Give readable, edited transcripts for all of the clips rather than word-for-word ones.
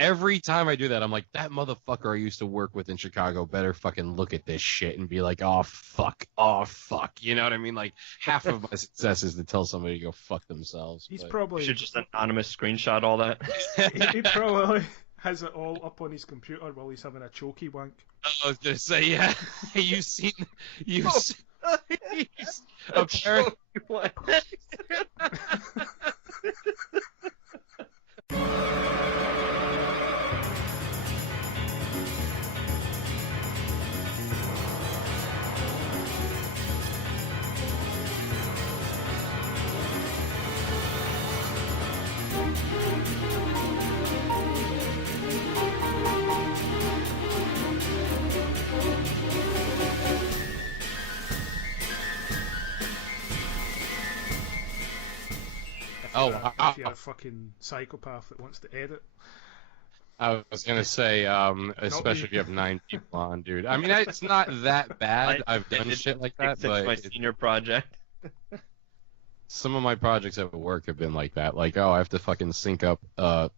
every time I do that, I'm like, that motherfucker I used to work with in Chicago better fucking look at this shit and be like, oh fuck. You know what I mean? Like, half of my success is to tell somebody to go fuck themselves. He's but... probably... You should just anonymous screenshot all that. he probably has it all up on his computer while he's having a chokey wank. I was gonna say, yeah. You've seen Apparently. Oh, wow. If you're a fucking psychopath that wants to edit. I was gonna say, especially if you have 9 people on, dude. I mean, it's not that bad. I've done shit like that, but my senior project. Some of my projects at work have been like that. Like, oh, I have to fucking sync up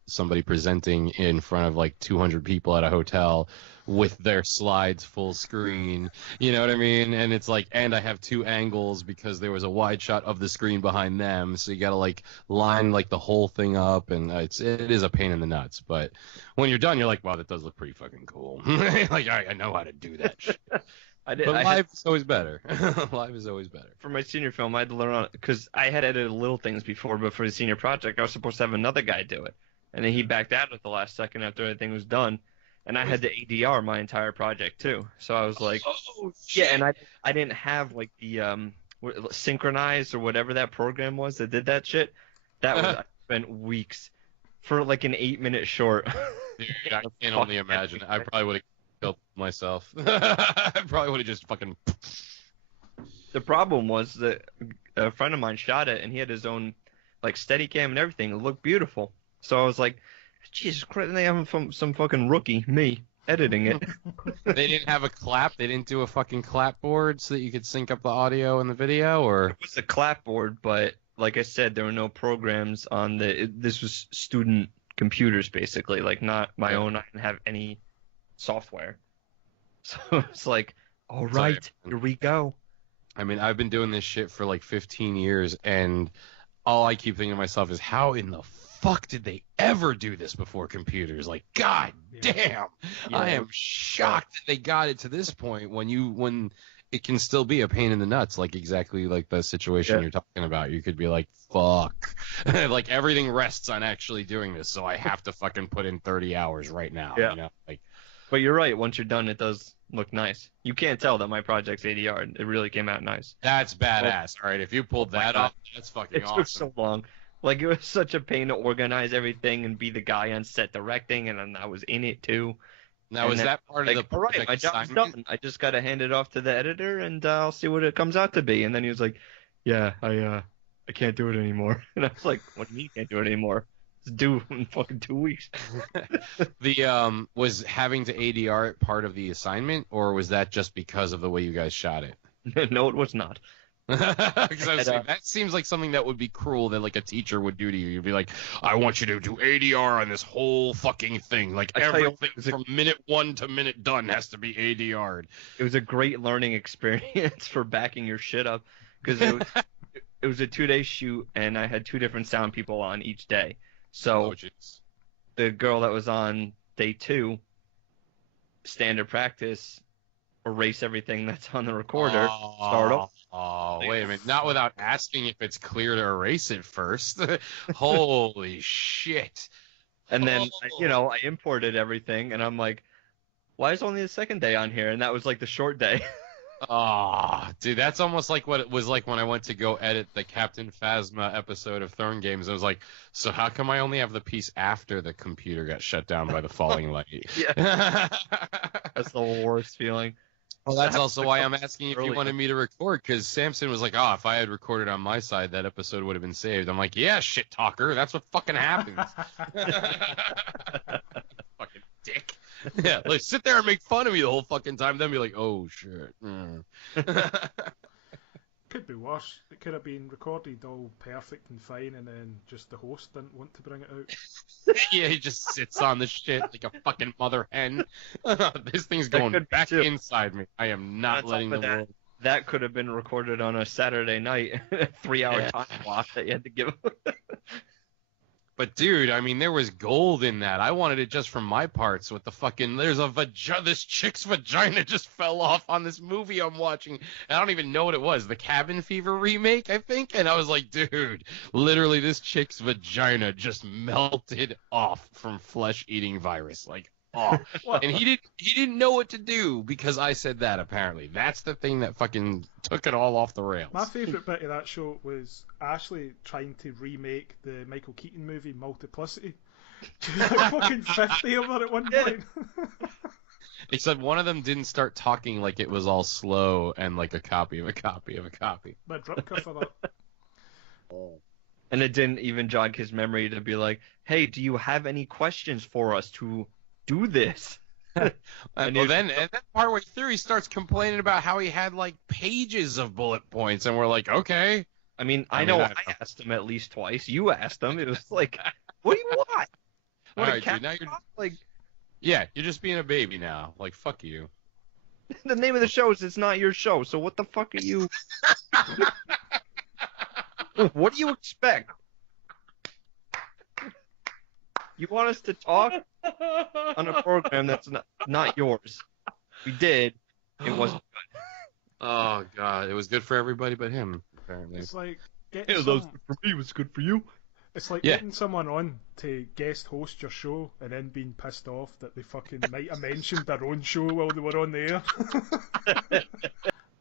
somebody presenting in front of like 200 people at a hotel with their slides full screen. You know what I mean? And it's like, and I have 2 angles because there was a wide shot of the screen behind them. So you gotta like line like the whole thing up, and it is a pain in the nuts. But when you're done, you're like, wow, that does look pretty fucking cool. Like, I know how to do that shit. But live is always better. Live is always better. For my senior film, I had to learn on it because I had edited little things before, but for the senior project, I was supposed to have another guy do it, and then he backed out at the last second after everything was done, and I had to ADR my entire project too. So I was like, oh yeah, and I didn't have like the synchronized or whatever that program was that did that shit. That was I spent weeks for like an 8-minute short. Dude, I can only imagine. I probably would have killed myself. I probably would have just fucking. The problem was that a friend of mine shot it, and he had his own like Steadicam and everything. It looked beautiful. So I was like, Jesus Christ, they have some fucking rookie, me, editing it. They didn't have a clap? They didn't do a fucking clapboard so that you could sync up the audio and the video? Or it was a clapboard, but like I said, there were no programs on this was student computers, basically, like not my own. I didn't have any software. So it's like, all right, here we go. I mean, I've been doing this shit for like 15 years, and all I keep thinking to myself is, how in the fuck did they ever do this before computers? Like, god damn. Yeah. I am shocked that they got it to this point when it can still be a pain in the nuts, like exactly like the situation you're talking about. You could be like, fuck. Like, everything rests on actually doing this, so I have to fucking put in 30 hours right now. Yeah. You know? Like, but you're right. Once you're done, it does look nice. You can't tell that my project's ADR. It really came out nice. That's badass. All right, if you pulled that off, that's fucking awesome. It took so long. Like, it was such a pain to organize everything and be the guy on set directing, and then I was in it too. Now, is that part of the project? All right, my job's done. I just got to hand it off to the editor, and I'll see what it comes out to be. And then he was like, yeah, I can't do it anymore. And I was like, what do you mean you can't do it anymore? It's due in fucking 2 weeks. Was having to ADR it part of the assignment, or was that just because of the way you guys shot it? No, it was not. Because I was saying, that seems like something that would be cruel that like a teacher would do to you. You'd be like, I want you to do ADR on this whole fucking thing. Like, everything from minute 1 to minute done has to be ADR'd. It was a great learning experience for backing your shit up, because it was a 2-day shoot, and I had 2 different sound people on each day. So the girl that was on day 2, standard practice, erase everything that's on the recorder, start off. Oh, wait a minute. Not without asking if it's clear to erase it first. Holy shit. And then, I imported everything, and I'm like, why is only the second day on here? And that was like the short day. Oh, dude, that's almost like what it was like when I went to go edit the Captain Phasma episode of Throne Games. I was like, so how come I only have the piece after the computer got shut down by the falling light? Yeah. That's the worst feeling. Well, that's also why I'm asking if you wanted me to record, because Samson was like, oh, if I had recorded on my side, that episode would have been saved. I'm like, yeah, shit talker, that's what fucking happens. Fucking dick. Yeah, like, sit there and make fun of me the whole fucking time, then be like, oh, shit. Could be worse. It could have been recorded all perfect and fine, and then just the host didn't want to bring it out. Yeah, he just sits on the shit like a fucking mother hen. This thing's That going could be back too. inside me. I am not On letting top the of that, world. That could have been recorded on a Saturday night, 3-hour Yeah. time block that you had to give. But dude, I mean, there was gold in that. I wanted it just from my parts. With the fucking, this chick's vagina just fell off on this movie I'm watching. I don't even know what it was. The Cabin Fever remake, I think. And I was like, dude, literally, this chick's vagina just melted off from flesh-eating virus. Like, oh. And he didn't know what to do because I said that. Apparently, that's the thing that fucking took it all off the rails. My favourite bit of that show was Ashley trying to remake the Michael Keaton movie Multiplicity. She was like fucking 50 of her at one point. Except one of them didn't start talking like it was all slow and like a copy of a copy of a copy. But Ripka for that. And it didn't even jog his memory to be like, hey, do you have any questions for us to do this? And then partway through, he starts complaining about how he had like pages of bullet points, and we're like, okay. I mean, I asked him at least twice. You asked him. It was like, what do you want? All What a right, cat dude, now you're like yeah, you're just being a baby now. Like, fuck you. the name of the show is It's Not Your Show, so what the fuck are you? What do you expect? You want us to talk on a program that's not yours? We did. It wasn't good. Oh god, it was good for everybody but him, apparently. It's like It getting, was good for me. It was good for you. it's like Yeah. getting someone on to guest host your show and then being pissed off that they fucking might have mentioned their own show while they were on the air.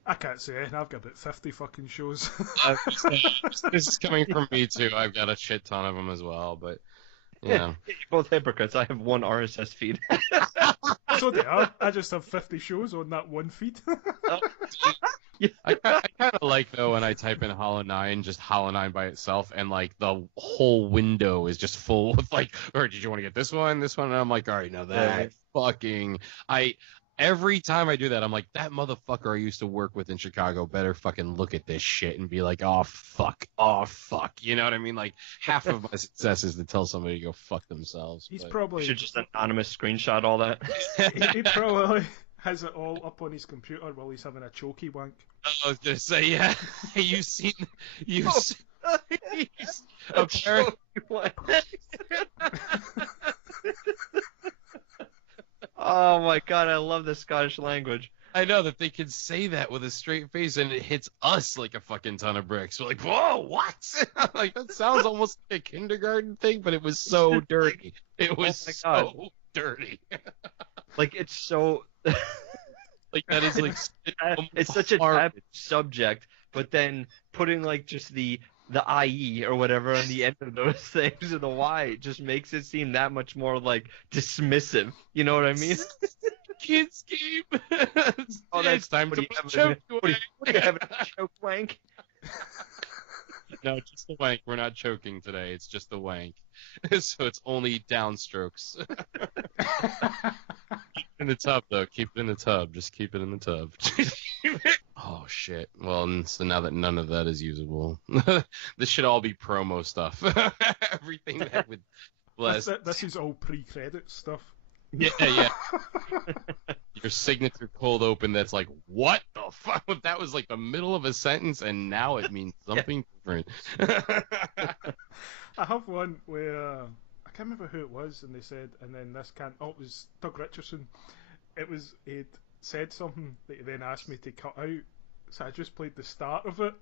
I can't say anything. I've got about 50 fucking shows. This is coming from me too. I've got a shit ton of them as well, but you know. You're both hypocrites. I have one RSS feed. So they are. I just have 50 shows on that one feed. I kind of like though when I type in Hollow 9, just Hollow 9 by itself, and like the whole window is just full with like, or did you want to get this one, and I'm like, all right, now that fucking every time I do that, I'm like, that motherfucker I used to work with in Chicago better fucking look at this shit and be like, oh fuck, you know what I mean? Like half of my success is to tell somebody to go fuck themselves. He's but... probably. Should just anonymous screenshot all that. he probably has it all up on his computer while he's having a chokey wank. I was gonna say, yeah. You've seen. I'll Apparently, show you what. Oh my god, I love the Scottish language. I know that they can say that with a straight face, and it hits us like a fucking ton of bricks. We're like, whoa, what? Like that sounds almost like a kindergarten thing, but it was so dirty. It was so dirty. Like it's so. Like that is like it's such a taboo subject, but then putting like just the IE or whatever on the end of those things or the Y just makes it seem that much more like dismissive. You know what I mean? Kids game. Oh, that's time to choke. What do you have a choke wank? No, just the wank. We're not choking today. It's just the wank. So it's only downstrokes. Keep it in the tub, though. Keep it in the tub. Just keep it in the tub. Oh, shit. Well, so now that none of that is usable, this should all be promo stuff. Everything that would bless. This is all pre-credit stuff. Yeah. Your signature cold open that's like, what the fuck? That was like the middle of a sentence, and now it means something different. I have one where I can't remember who it was, and they said, and then this can't. Oh, it was Doug Richardson. He'd said something that he then asked me to cut out, so I just played the start of it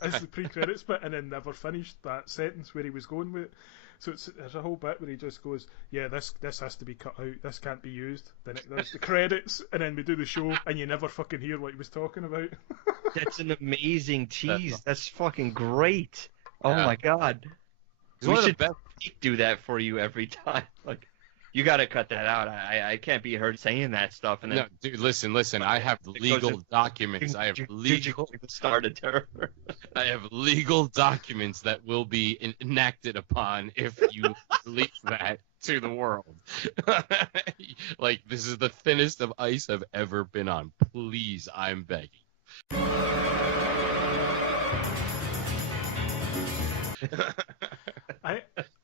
as the pre-credits bit, and then never finished that sentence where he was going with it. So there's a whole bit where he just goes, yeah, this has to be cut out, this can't be used. Then there's the credits, and then we do the show, and you never fucking hear what he was talking about. That's an amazing tease. That's fucking great. Oh my god. We should do that for you every time. Like, you got to cut that out. I can't be heard saying that stuff. And then, no, dude, listen. I have legal documents. I have legal started terror. I have legal documents that will be enacted upon if you release that to the world. Like, this is the thinnest of ice I've ever been on. Please, I'm begging. I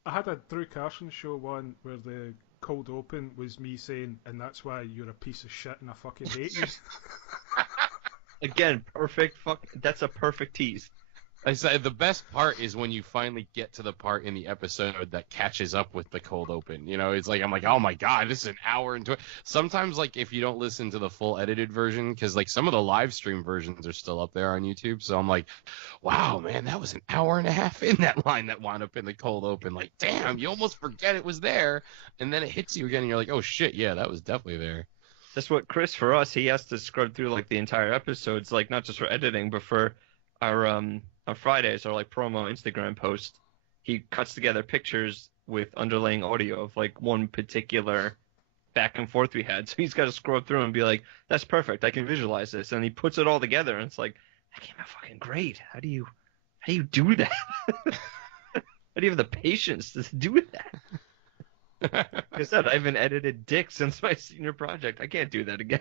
had a Drew Carson show one where the cold open was me saying, and that's why you're a piece of shit and I fucking hate you. Again, perfect. That's a perfect tease. I said the best part is when you finally get to the part in the episode that catches up with the cold open. You know, it's like I'm like, oh my god, this is an hour and sometimes like if you don't listen to the full edited version, because like some of the live stream versions are still up there on YouTube, so I'm like, wow, man, that was an hour and a half in that line that wound up in the cold open. Like, damn, you almost forget it was there, and then it hits you again, and you're like, oh shit, yeah, that was definitely there. That's what Chris, for us, he has to scrub through like the entire episodes, like not just for editing, but for our on Fridays or like promo Instagram post. He cuts together pictures with underlying audio of like one particular back and forth we had. So he's got to scroll through and be like, "That's perfect. I can visualize this." And he puts it all together, and it's like, that came out fucking great. How do you do that? How do you have the patience to do that? Like I said, I haven't edited dick since my senior project. I can't do that again.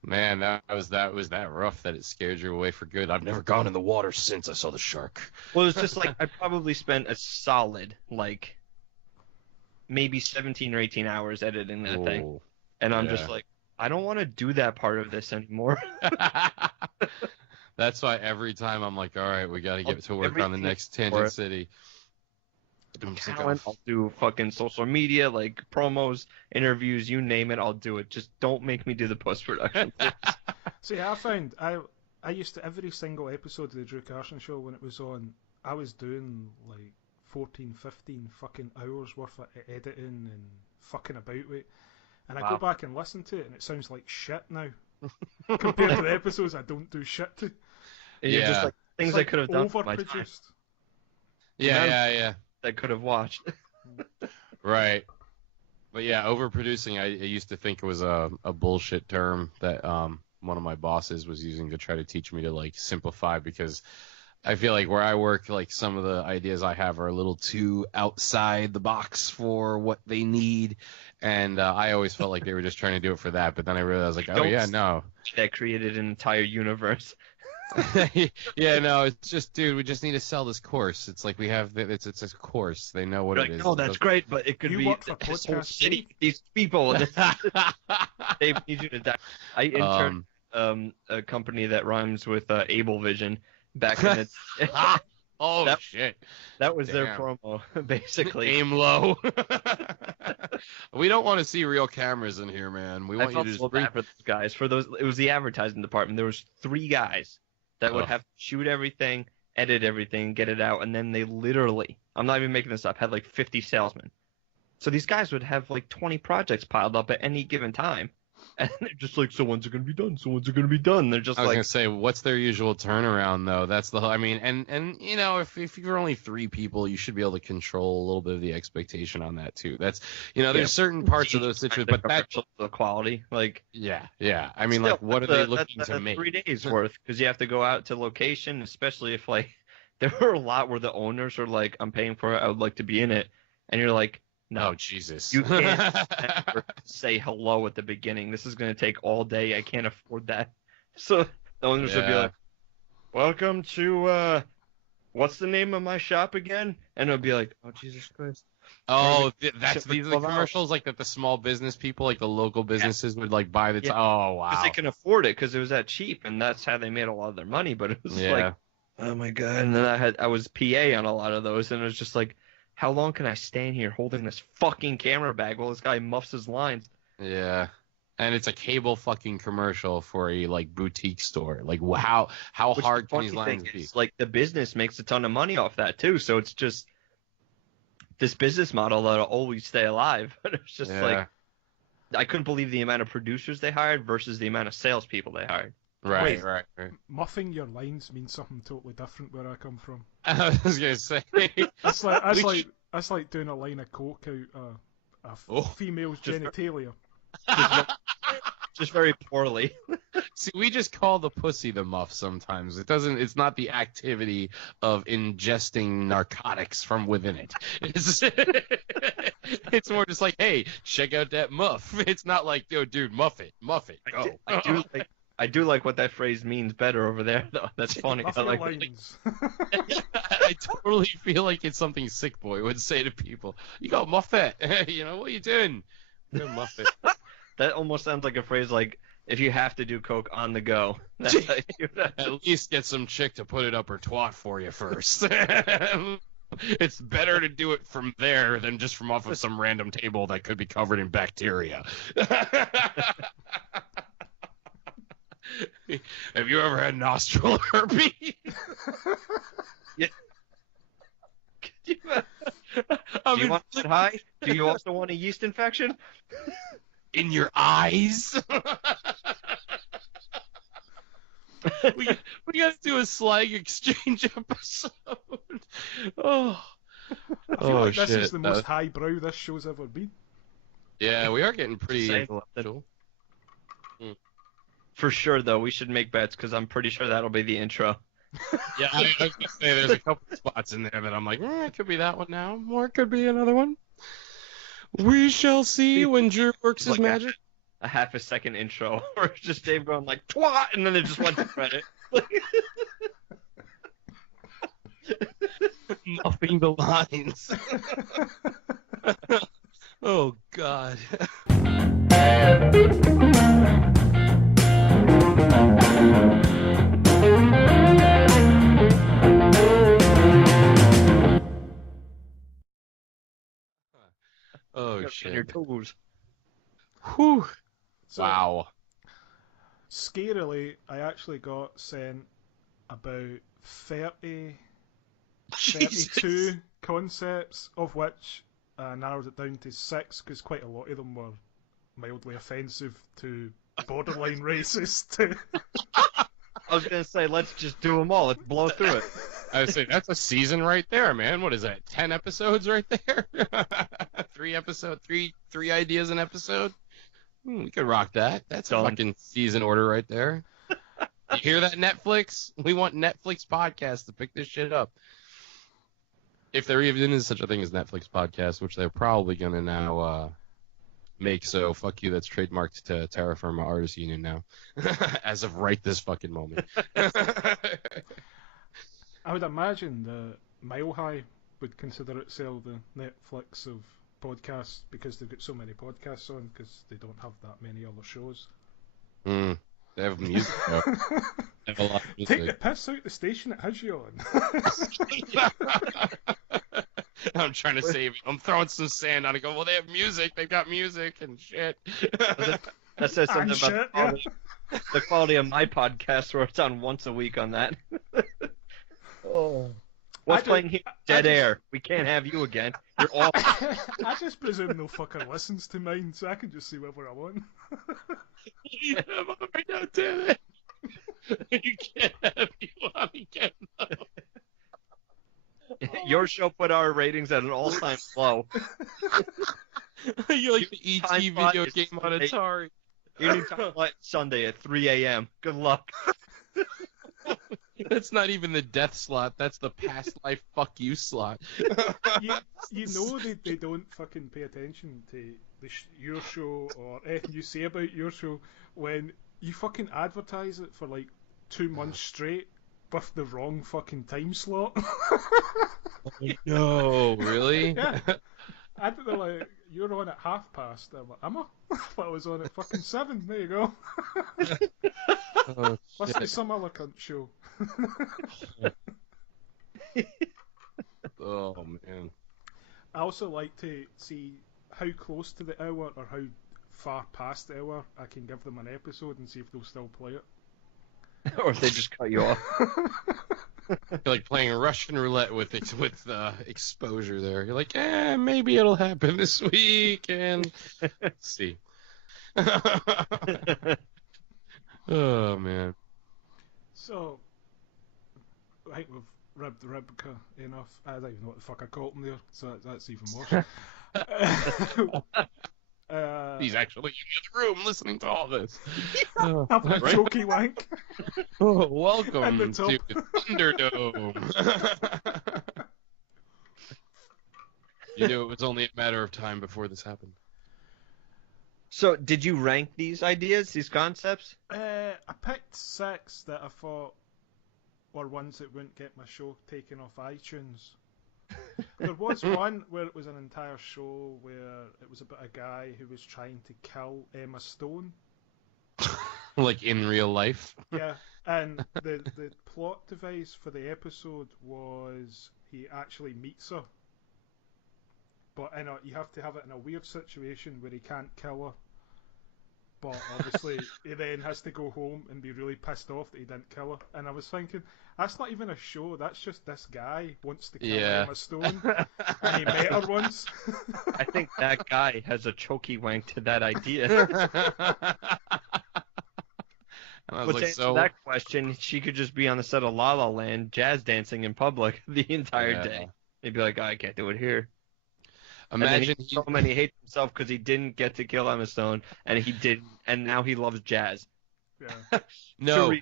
Man, that was that rough that it scared you away for good. I've never gone in the water since I saw the shark. Well, it's just like I probably spent a solid like maybe 17 or 18 hours editing that thing, and I'm just like, I don't want to do that part of this anymore. That's why every time I'm like, all right, we got to get to work on the next Tangent City. I'll do fucking social media, like promos, interviews, you name it, I'll do it. Just don't make me do the post-production. See, I found I used to, every single episode of the Drew Carson show when it was on, I was doing like 14, 15 fucking hours worth of editing and fucking about with it. And I go back and listen to it and it sounds like shit now. Compared to the episodes I don't do shit to. And you're just like, things I could have done for my time. Yeah. I could have watched. Right. But yeah, overproducing, I used to think it was a bullshit term that one of my bosses was using to try to teach me to like simplify, because I feel like where I work, like some of the ideas I have are a little too outside the box for what they need, and I always felt like they were just trying to do it for that. But then I realized, like, oh yeah, no, that created an entire universe. Yeah, no, it's just, dude, we just need to sell this course. It's like we have it's a course. They know what it is. Oh, that's great, but it could be this whole city, these people. They need you to die. I interned a company that rhymes with Able Vision back in the shit. That was their promo, basically. Aim low. We don't want to see real cameras in here, man. We want you to just bad for those guys. It was the advertising department. There was 3 guys that would have to shoot everything, edit everything, get it out, and then they literally, I'm not even making this up, had like 50 salesmen. So these guys would have like 20 projects piled up at any given time. And they're just like, so when's it going to be done? So when's it going to be done? They're just I was going to say, what's their usual turnaround, though? That's the whole, I mean, and you know, if you're only 3 people, you should be able to control a little bit of the expectation on that, too. That's, you know, there's certain parts of those situations, but that's the quality. Like, yeah. I mean, still, like, what are they looking to make? 3 days worth, because you have to go out to location, especially if, like, there were a lot where the owners are like, I'm paying for it, I would like to be in it. And you're like, no, Jesus. You can't say hello at the beginning. This is going to take all day. I can't afford that. So the owners would be like, welcome to, what's the name of my shop again? And it'll be like, oh, Jesus Christ. Oh, these are the commercials like that the small business people, like the local businesses would like buy the oh, wow. Because they can afford it because it was that cheap, and that's how they made a lot of their money. But it was like, oh, my God. And then I was PA on a lot of those, and it was just like, how long can I stand here holding this fucking camera bag while this guy muffs his lines? Yeah. And it's a cable fucking commercial for a like boutique store. Like how hard can these lines be? Like the business makes a ton of money off that too. So it's just this business model that'll always stay alive. But it's just like I couldn't believe the amount of producers they hired versus the amount of salespeople they hired. Right. Muffing your lines means something totally different where I come from. I was gonna say that's like doing a line of coke out a female's genitalia. Just very poorly. See, we just call the pussy the muff sometimes. It's not the activity of ingesting narcotics from within it. It's more just like, hey, check out that muff. It's not like, yo, dude, muff it. Go. I do like I do like what that phrase means better over there, though. That's funny. Off I your like lines. I totally feel like it's something Sick Boy would say to people. You got Muffet. You know, what are you doing? You got Muffet. that almost sounds like a phrase like if you have to do coke on the go. That's how you At least get some chick to put it up her twat for you first. It's better to do it from there than just from off of some random table that could be covered in bacteria. Have you ever had nostril herpes? Yeah. Do I you mean, want that high? Do you also want a yeast infection? in your eyes? we got to do a slang exchange episode. Oh, I feel like this shit. is the most highbrow this show's ever been. Yeah, we are getting pretty Same. intellectual. For sure, though, we should make bets because I'm pretty sure that'll be the intro. Yeah, I was gonna say there's a couple spots in there that I'm like, it could be that one now, or it could be another one. We shall see when Drew works his Like magic. A half a second intro, or it's just Dave going like twat, and then they just went to credit. Muffing the lines. Oh God. Oh On shit. your toes. Whew. So, Wow. Scarily, I actually got sent about 30, Jesus. 32 concepts, of which I narrowed it down to 6 because quite a lot of them were mildly offensive to borderline racist. I was gonna say, let's just do them all. Let's blow through it. I would say that's a season right there, man. What is that? 10 episodes right there? 3 ideas an episode? We could rock that. That's Done. a fucking season order right there. You hear that, Netflix? We want Netflix podcasts to pick this shit up. If there even is such a thing as Netflix podcast, which they're probably going to now make, so fuck you, that's trademarked to Terror Firma Artists Union now. As of right this fucking moment. I would imagine the Mile High would consider itself the Netflix of podcasts because they've got so many podcasts on because they don't have that many other shows. They have music. Though. They have a lot of music. Take the piss out the station it has you on. I'm trying to save you. I'm throwing some sand on it. Go, well, they have music. They got music and shit. That says something And about shit, the quality of my podcast, where it's on once a week on that. Oh. What's playing here? Dead air. We can't have you again. You're awful. I just presume no fucker listens to mine, so I can just see whatever I want. You have on right now, damn it. You can't have you on again, though. Your show put our ratings at an all-time low. You're like the ET Time video slot is game on Sunday. Atari. You need to play Sunday at 3 a.m. Good luck. That's not even the death slot. That's the past life fuck you slot. You know they don't fucking pay attention to your show or anything you say about your show when you fucking advertise it for like 2 months straight with the wrong fucking time slot. No, really? Yeah. I think they're like, you're on at past. I'm like, am I? But I was on at fucking 7. There you go. Oh, Listen to shit. some other cunt show. Oh, man. I also like to see how close to the hour or how far past the hour I can give them an episode and see if they'll still play it. Or if they just cut you off. You're like playing Russian roulette with exposure there. You're like, maybe it'll happen this week, and let's see. Oh, man. So, I think we've ribbed Rebecca enough. I don't even know what the fuck I called him there, so that's even worse. He's actually in the other room listening to all this. Oh, Having a jokey wank. welcome At the to top. Thunderdome. You knew it was only a matter of time before this happened. So, did you rank these ideas, these concepts? I picked 6 that I thought were ones that wouldn't get my show taken off iTunes. There was one where it was an entire show where it was about a guy who was trying to kill Emma Stone. Like in real life. Yeah, and the plot device for the episode was he actually meets her, but you have to have it in a weird situation where he can't kill her. But obviously, he then has to go home and be really pissed off that he didn't kill her. And I was thinking, that's not even a show. That's just this guy wants to kill Emma Stone, and he met her once. I think that guy has a chokey wank to that idea. But to answer that question, she could just be on the set of La La Land, jazz dancing in public the entire day. He'd be like, oh, I can't do it here. Imagine and he hates himself because he didn't get to kill Emma Stone, and he did, and now he loves jazz. Yeah. No.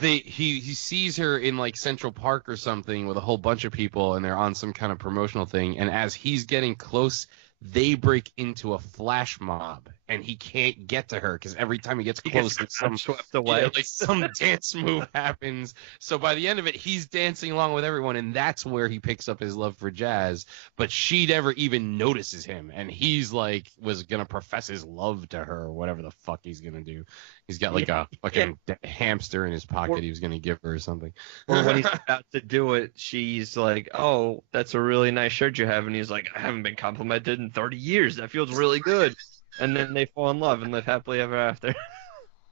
He sees her in like Central Park or something with a whole bunch of people, and they're on some kind of promotional thing. And as he's getting close, they break into a flash mob, and he can't get to her because every time he gets close, some swept away. Yeah, like some dance move happens. So by the end of it, he's dancing along with everyone, and that's where he picks up his love for jazz. But she never even notices him, and he's like was gonna profess his love to her or whatever the fuck he's gonna do. He's got like a fucking hamster in his pocket he was going to give her or something. Or when he's about to do it, she's like, oh, that's a really nice shirt you have. And he's like, I haven't been complimented in 30 years. That feels really good. And then they fall in love and live happily ever after.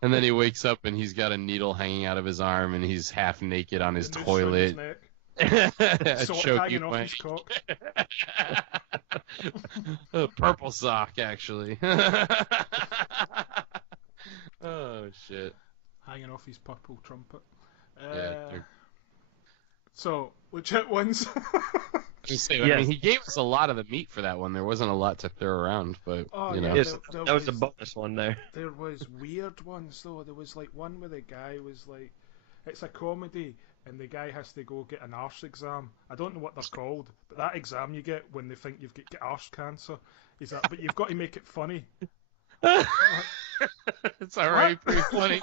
And then he wakes up and he's got a needle hanging out of his arm and he's half naked on his toilet. A choking off his cock. A purple sock, actually. Oh, shit. Hanging off his purple trumpet. Yeah. So, legit ones. I mean, he gave us a lot of the meat for that one. There wasn't a lot to throw around, but, you know. Yes, that was a bonus one there. There was weird ones, though. There was, like, one where the guy was, like, it's a comedy, and the guy has to go get an arse exam. I don't know what they're called, but that exam you get when they think you've got arse cancer. Is that? But you've got to make it funny. It's already pretty funny.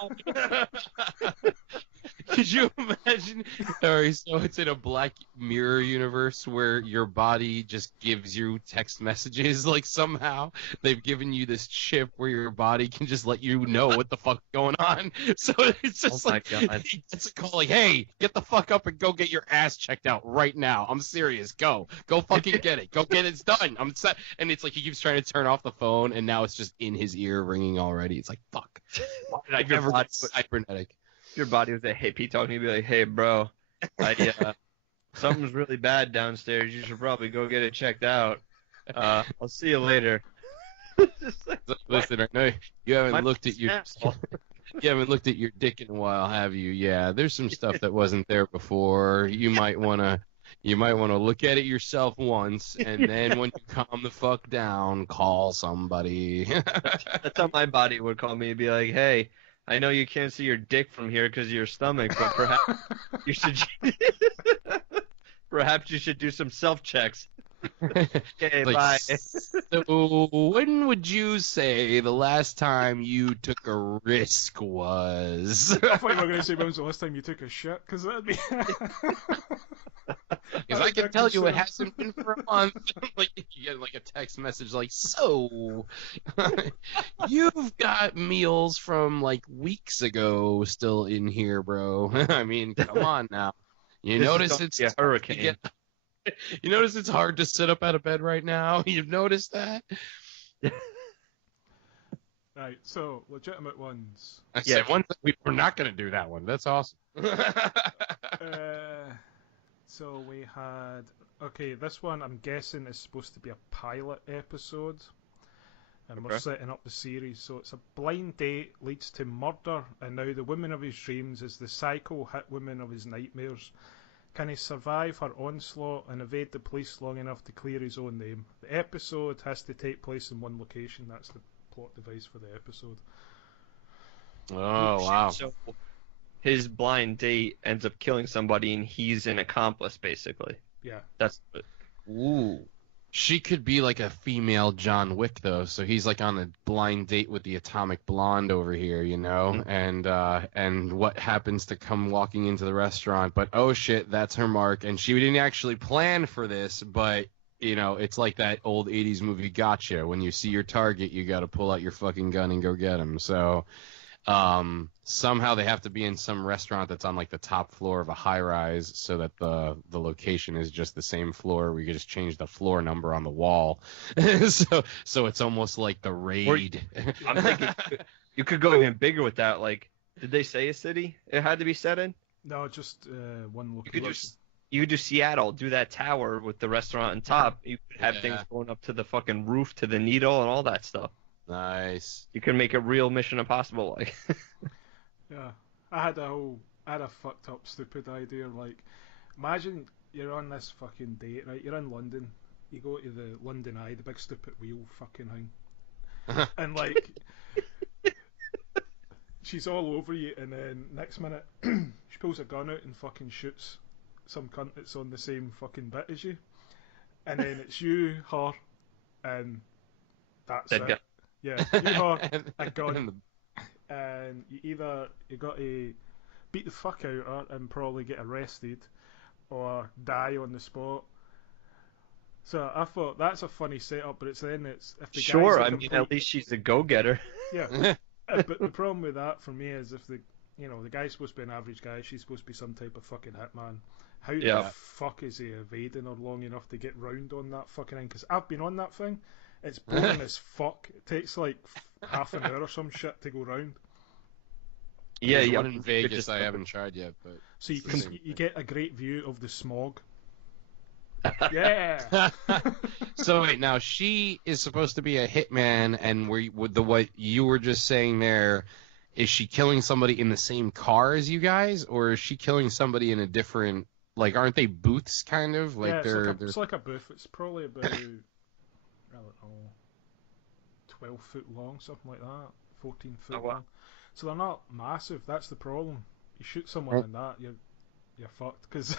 Could you imagine? Alright, so it's in a Black Mirror universe where your body just gives you text messages. Like somehow they've given you this chip where your body can just let you know what the fuck's going on. So it's just he gets a call like, hey, get the fuck up and go get your ass checked out right now. I'm serious. Go fucking get it. Go get it. It's done. I'm set. And it's like he keeps trying to turn off the phone, and now it's just in his ear ringing already. It's like, fuck. Why did I never get cybernetic? If your body was a hippie talking, you'd be like, hey, bro, something's really bad downstairs. You should probably go get it checked out. I'll see you later. Listen, I know you haven't looked at your dick in a while, have you? Yeah, there's some stuff that wasn't there before. You might wanna look at it yourself once, and then when you calm the fuck down, call somebody. That's how my body would call me and be like, hey, I know you can't see your dick from here because of your stomach, but perhaps you should do some self-checks. Okay, like, bye. So when would you say the last time you took a risk was? I thought you were going to say when was the last time you took a shit, because that'd be... Because I can tell you it hasn't been for a month. Like you get like a text message like, so you've got meals from like weeks ago still in here, bro. I mean, come on now. You notice it's a hurricane. You notice it's hard to sit up out of bed right now? You've noticed that? Right, so legitimate ones. I said one thing, we're not going to do that one. That's awesome. So we had... Okay, this one I'm guessing is supposed to be a pilot episode. And we're setting up the series. So it's a blind date leads to murder, and now the woman of his dreams is the psycho hit woman of his nightmares. Can he survive her onslaught and evade the police long enough to clear his own name? The episode has to take place in one location. That's the plot device for the episode. Oh, wow. So his blind date ends up killing somebody, and he's an accomplice, basically. Yeah. That's... Ooh. She could be like a female John Wick though, so he's like on a blind date with the atomic blonde over here, you know, and what happens to come walking into the restaurant, but oh shit, that's her mark, and she didn't actually plan for this, but you know, it's like that old 80s movie Gotcha. When you see your target, you got to pull out your fucking gun and go get him. So somehow they have to be in some restaurant that's on like the top floor of a high rise so that the location is just the same floor. We could just change the floor number on the wall. So it's almost like the raid. I'm thinking you could go even bigger with that. Like, did they say a city it had to be set in? No, just one You location. could do Seattle, do that tower with the restaurant on top. You could have things going up to the fucking roof, to the needle, and all that stuff. Nice. You can make a real Mission Impossible like. Yeah, I had a fucked up stupid idea. Like, imagine you're on this fucking date, right? You're in London. You go to the London Eye, the big stupid wheel fucking thing, and like, she's all over you, and then next minute she pulls a gun out and fucking shoots some cunt that's on the same fucking bit as you, and then it's you, her, and that's Dead it. guy. Yeah, you, her, a gun. And you got to beat the fuck out of her and probably get arrested or die on the spot. So I thought that's a funny setup, but it's if the Sure, guy's I mean, at least she's a go-getter. yeah. But the problem with that for me is if the guy's supposed to be an average guy, she's supposed to be some type of fucking hitman. How the fuck is he evading her long enough to get round on that fucking thing? Because I've been on that thing. It's boring as fuck. It takes like half an hour or some shit to go round. Yeah, There's yeah. one in Vegas I haven't tried yet, but So you get a great view of the smog. Yeah. So wait, now she is supposed to be a hitman, and what you were just saying there, is she killing somebody in the same car as you guys, or is she killing somebody in a different? Like, aren't they booths kind of? Like yeah, it's like a booth. It's probably about I don't know, 12 foot long, something like that, 14 foot long. So they're not massive. That's the problem. You shoot someone in that, you're fucked, because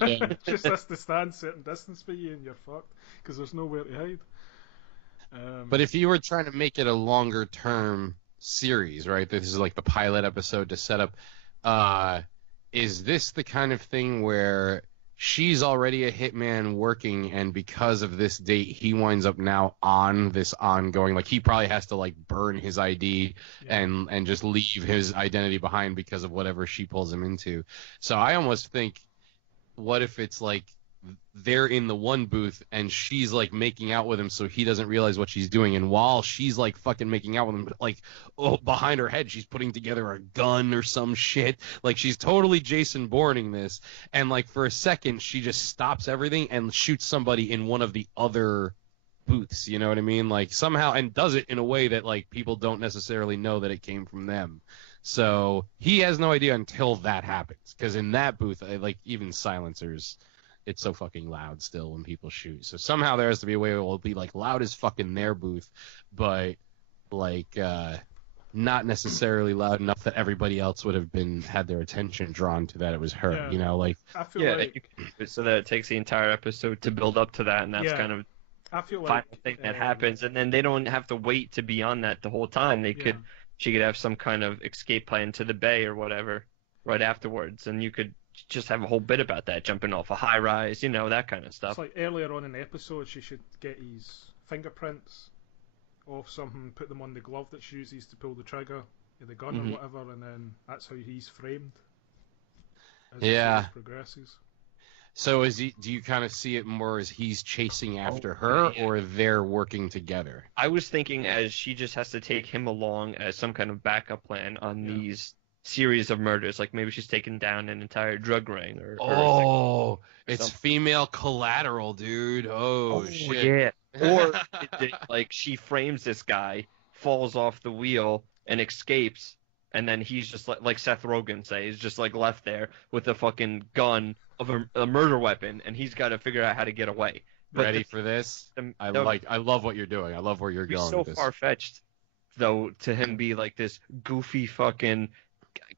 it's just has to stand certain distance for you, and you're fucked because there's nowhere to hide. But if you were trying to make it a longer term series, right? This is like the pilot episode to set up. Is this the kind of thing where she's already a hitman working, and because of this date, he winds up now on this ongoing, like he probably has to like burn his ID and just leave his identity behind because of whatever she pulls him into. So I almost think, what if it's like they're in the one booth and she's like making out with him so he doesn't realize what she's doing, and while she's like fucking making out with him, like behind her head she's putting together a gun or some shit, like she's totally Jason Bourning this, and like for a second she just stops everything and shoots somebody in one of the other booths, you know what I mean, like somehow, and does it in a way that like people don't necessarily know that it came from them. So he has no idea until that happens, because in that booth, like even silencers, it's so fucking loud still when people shoot. So somehow there has to be a way where it'll be like loud as fuck in their booth, but like not necessarily loud enough that everybody else would have had their attention drawn to that it was her. You know, like I feel like so that it takes the entire episode to build up to that, and that's kind of I feel final like thing that happens, and then they don't have to wait to be on that the whole time. She could have some kind of escape plan to the bay or whatever right afterwards, and you could just have a whole bit about that, jumping off a high rise, you know, that kind of stuff. It's like earlier on in the episode, she should get his fingerprints off something, put them on the glove that she uses to pull the trigger of the gun or whatever, and then that's how he's framed as the series progresses. So do you kind of see it more as he's chasing after her, or they're working together? I was thinking as she just has to take him along as some kind of backup plan on these series of murders, like maybe she's taken down an entire drug ring or it's female collateral, dude. Oh shit. Yeah. Or like she frames this guy, falls off the wheel and escapes, and then he's just like Seth Rogen he's just like left there with a fucking gun of a murder weapon, and he's got to figure out how to get away. But ready for this? I love what you're doing. I love where you're going. So far fetched, though, to him be like this goofy fucking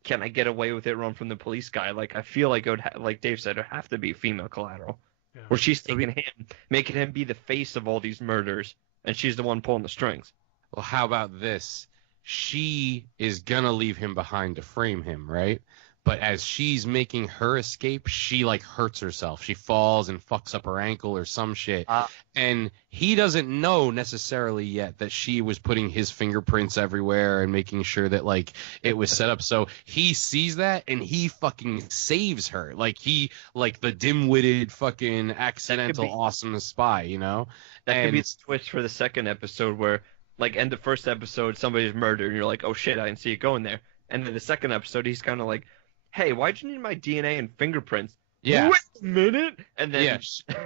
can I get away with it run from the police guy. Like I feel like it would like Dave said, it would have to be female collateral. Yeah. where she's taking him, making him be the face of all these murders, and she's the one pulling the strings. Well, how about this? She is gonna leave him behind to frame him, right? But as she's making her escape, she like hurts herself. She falls and fucks up her ankle or some shit. And he doesn't know necessarily yet that she was putting his fingerprints everywhere and making sure that like it was set up. So he sees that and he fucking saves her. Like he like the dim-witted fucking accidental awesome spy, you know? That could be the twist for the second episode where like end the first episode somebody's murdered and you're like, oh shit, I didn't see it going there. And then the second episode he's kind of like, hey, why'd you need my DNA and fingerprints? Yeah. Wait a minute. And then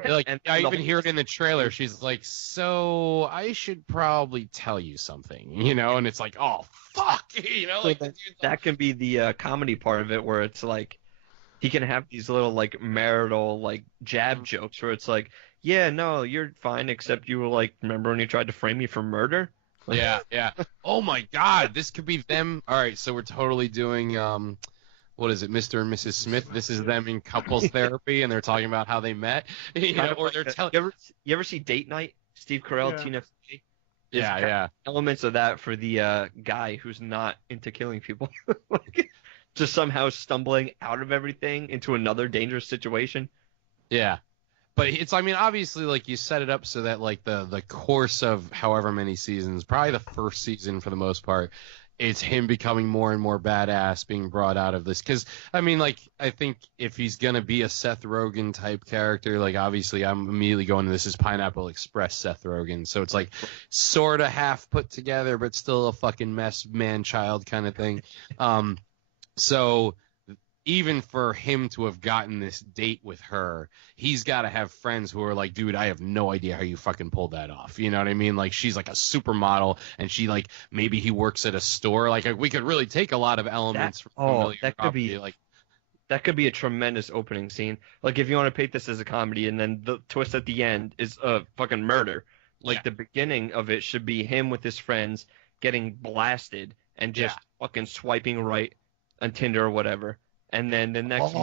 like and I even hear it in the trailer. She's like, so I should probably tell you something, you know? And it's like, oh fuck, you know, like that can be the comedy part of it where it's like he can have these little like marital like jab jokes where it's like, yeah, no, you're fine, except you were like, remember when you tried to frame me for murder? Like, yeah. Oh my god, this could be them. All right, so we're totally doing what is it, Mr. and Mrs. Smith? This is them in couples therapy, and they're talking about how they met. You know, or they're telling. You ever see Date Night? Steve Carell, Tina Fey. Yeah. Elements of that for the guy who's not into killing people, like, just somehow stumbling out of everything into another dangerous situation. Yeah. But it's, I mean, obviously, like, you set it up so that, like, the course of however many seasons, probably the first season for the most part, it's him becoming more and more badass, being brought out of this. Because, I mean, like, I think if he's going to be a Seth Rogen type character, like, obviously I'm immediately going to this is Pineapple Express Seth Rogen. So it's, like, sort of half put together, but still a fucking mess, man-child kind of thing. So even for him to have gotten this date with her, he's got to have friends who are like, dude, I have no idea how you fucking pulled that off. You know what I mean? Like, she's like a supermodel, and she, like, maybe he works at a store. Like, we could really take a lot of elements from that could be like that could be a tremendous opening scene. Like, if you want to paint this as a comedy, and then the twist at the end is a fucking murder. Like, the beginning of it should be him with his friends getting blasted and just fucking swiping right on Tinder or whatever. And then the next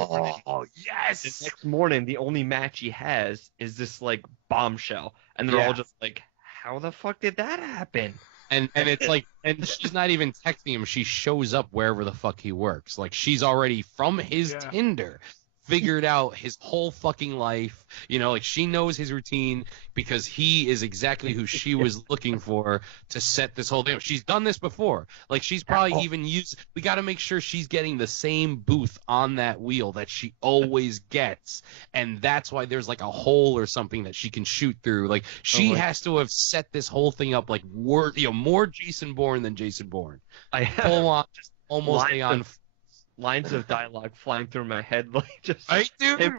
morning, the only match he has is this like bombshell, and they're all just like, "How the fuck did that happen?" And it's like, and she's not even texting him; she shows up wherever the fuck he works. Like, she's already from his Tinder figured out his whole fucking life. You know, like, she knows his routine because he is exactly who she was looking for to set this whole thing up. She's done this before. Like, she's probably even used, we got to make sure she's getting the same booth on that wheel that she always gets. And that's why there's like a hole or something that she can shoot through. Like, she has to have set this whole thing up like more Jason Bourne than Jason Bourne. Full on, just almost lines of dialogue flying through my head, like, just right, dude, him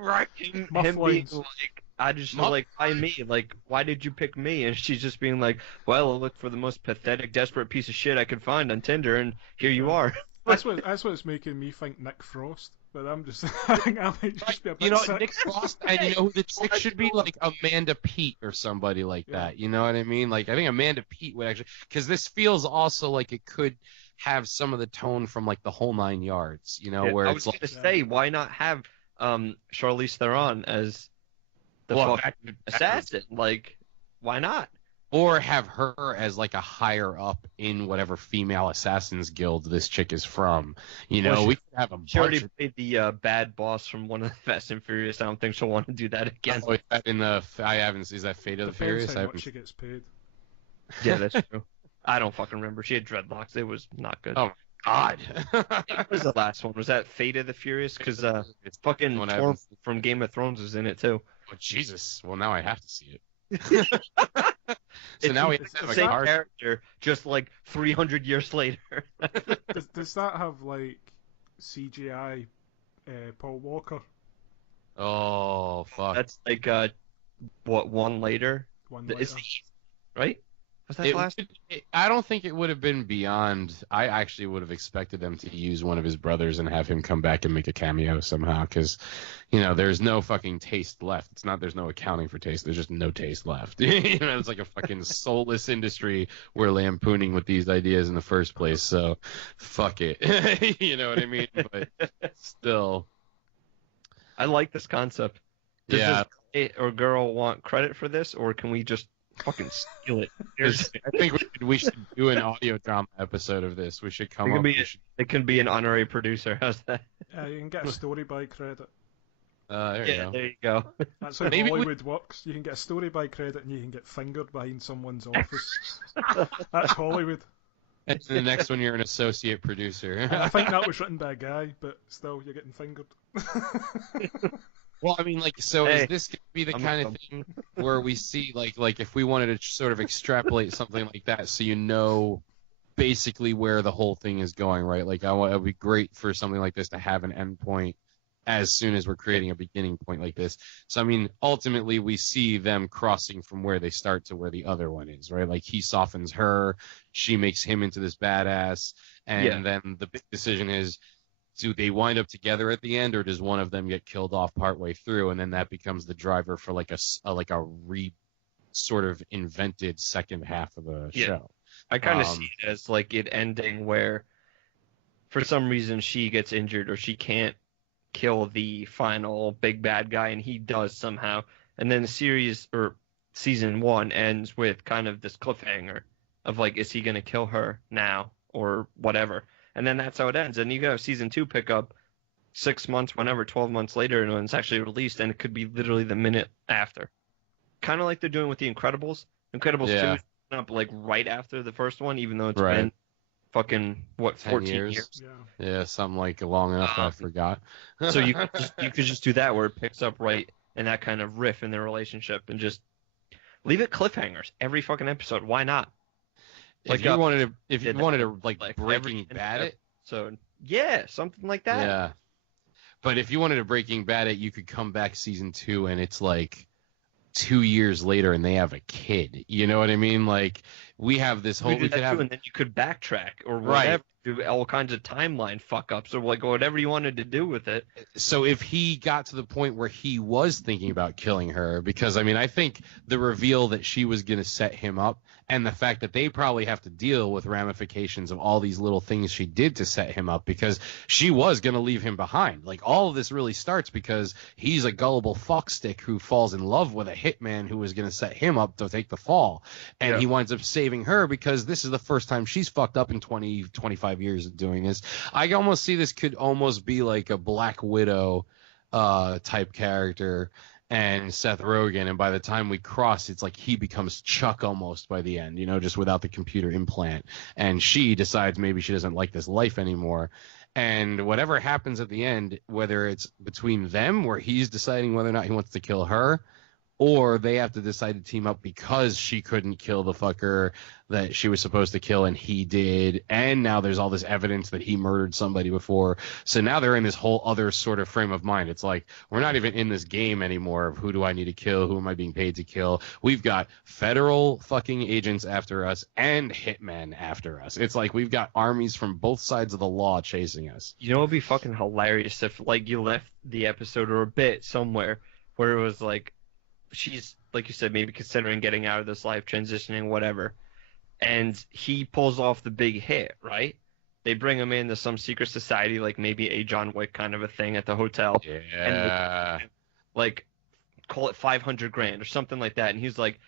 being like, I just like, why me? Like, why did you pick me? And she's just being like, well, I looked for the most pathetic, desperate piece of shit I could find on Tinder, and here you are. That's what's making me think Nick Frost. But I'm just, I think I might just be a bit you know, sick. Nick Frost, and you know who the chick should be? Like Amanda Peet or somebody like that. You know what I mean? Like, I think Amanda Peet would actually, because this feels also like it could have some of the tone from like the whole 9 yards, you know, where I it's was gonna say, why not have Charlize Theron as the assassin? Like, why not? Or have her as like a higher up in whatever female assassins guild this chick is from. You know, we could have a bunch. She already played the bad boss from one of the Fast and Furious. I don't think she'll want to do that again. Oh, is that in the? I haven't. Is that Fate of the Furious? How much she gets paid. Yeah, that's true. I don't fucking remember. She had dreadlocks. It was not good. Oh God. What was the last one? Was that Fate of the Furious? Because it's fucking Torm from Game of Thrones was in it too. Oh Jesus! Well, now I have to see it. So now we have to have the same character, just like 300 years later. does that have like CGI Paul Walker? Oh fuck! That's like one later? One later. It's right? Was that last? I don't think it would have been beyond. I actually would have expected them to use one of his brothers and have him come back and make a cameo somehow, because, you know, there's no fucking taste left. It's not there's no accounting for taste. There's just no taste left. You know, it's like a fucking soulless industry we're lampooning with these ideas in the first place. So, fuck it. You know what I mean? But still, I like this concept. Does Yeah. this guy or girl want credit for this, or can we just fucking steal it? I think we should do an audio drama episode of this. We should come up. It can be an honorary producer. How's that? You can get a story by credit. There you go. There you go. That's how Maybe Hollywood works. You can get a story by credit and you can get fingered behind someone's office. That's Hollywood. And the next one, you're an associate producer. I think that was written by a guy, but still, you're getting fingered. Well, I mean, like, so Hey, is this going to be the kind of thing where we see, like if we wanted to sort of extrapolate something like that, so you know basically where the whole thing is going, right? Like, it would be great for something like this to have an end point as soon as we're creating a beginning point like this. So, I mean, ultimately, we see them crossing from where they start to where the other one is, right? Like, he softens her, she makes him into this badass, and then the big decision is, do they wind up together at the end, or does one of them get killed off partway through, and then that becomes the driver for like a sort of invented second half of the show? I kind of see it as like it ending where, for some reason, she gets injured or she can't kill the final big bad guy, and he does somehow, and then the series or season 1 ends with kind of this cliffhanger of like, is he gonna kill her now or whatever? And then that's how it ends. And you have season 2 pick up 6 months, whenever, 12 months later, and when it's actually released, and it could be literally the minute after. Kind of like they're doing with The Incredibles. Incredibles 2 is up like right after the first one, even though it's been fucking, 14 years? Yeah, something like long enough I forgot. So you could just do that where it picks up right in that kind of riff in their relationship and just leave it cliffhangers every fucking episode. Why not? If you wanted to like Breaking Bad it, so yeah, something like that. Yeah, but if you wanted to Breaking Bad it, you could come back season 2 and it's like 2 years later and they have a kid. You know what I mean? Like, we have this whole. We could have, and then you could backtrack or whatever. Do all kinds of timeline fuck ups or like whatever you wanted to do with it. So if he got to the point where he was thinking about killing her, because I mean, I think the reveal that she was going to set him up, and the fact that they probably have to deal with ramifications of all these little things she did to set him up, because she was going to leave him behind. Like, all of this really starts because he's a gullible fuckstick who falls in love with a hitman who was going to set him up to take the fall. And he winds up saving her because this is the first time she's fucked up in 20, 25 years of doing this. I almost see this could almost be like a Black Widow type character and Seth Rogen, and by the time we cross, it's like he becomes Chuck almost by the end, you know, just without the computer implant. And she decides maybe she doesn't like this life anymore. And whatever happens at the end, whether it's between them where he's deciding whether or not he wants to kill her, or they have to decide to team up because she couldn't kill the fucker that she was supposed to kill and he did, and now there's all this evidence that he murdered somebody before. So now they're in this whole other sort of frame of mind. It's like, we're not even in this game anymore of who do I need to kill, who am I being paid to kill. We've got federal fucking agents after us and hitmen after us. It's like we've got armies from both sides of the law chasing us. You know, it would be fucking hilarious if like you left the episode or a bit somewhere where it was like, she's, like you said, maybe considering getting out of this life, transitioning, whatever, and he pulls off the big hit, right? They bring him into some secret society, like maybe a John Wick kind of a thing at the hotel. Yeah. And like, call it $500,000 or something like that, and he's like,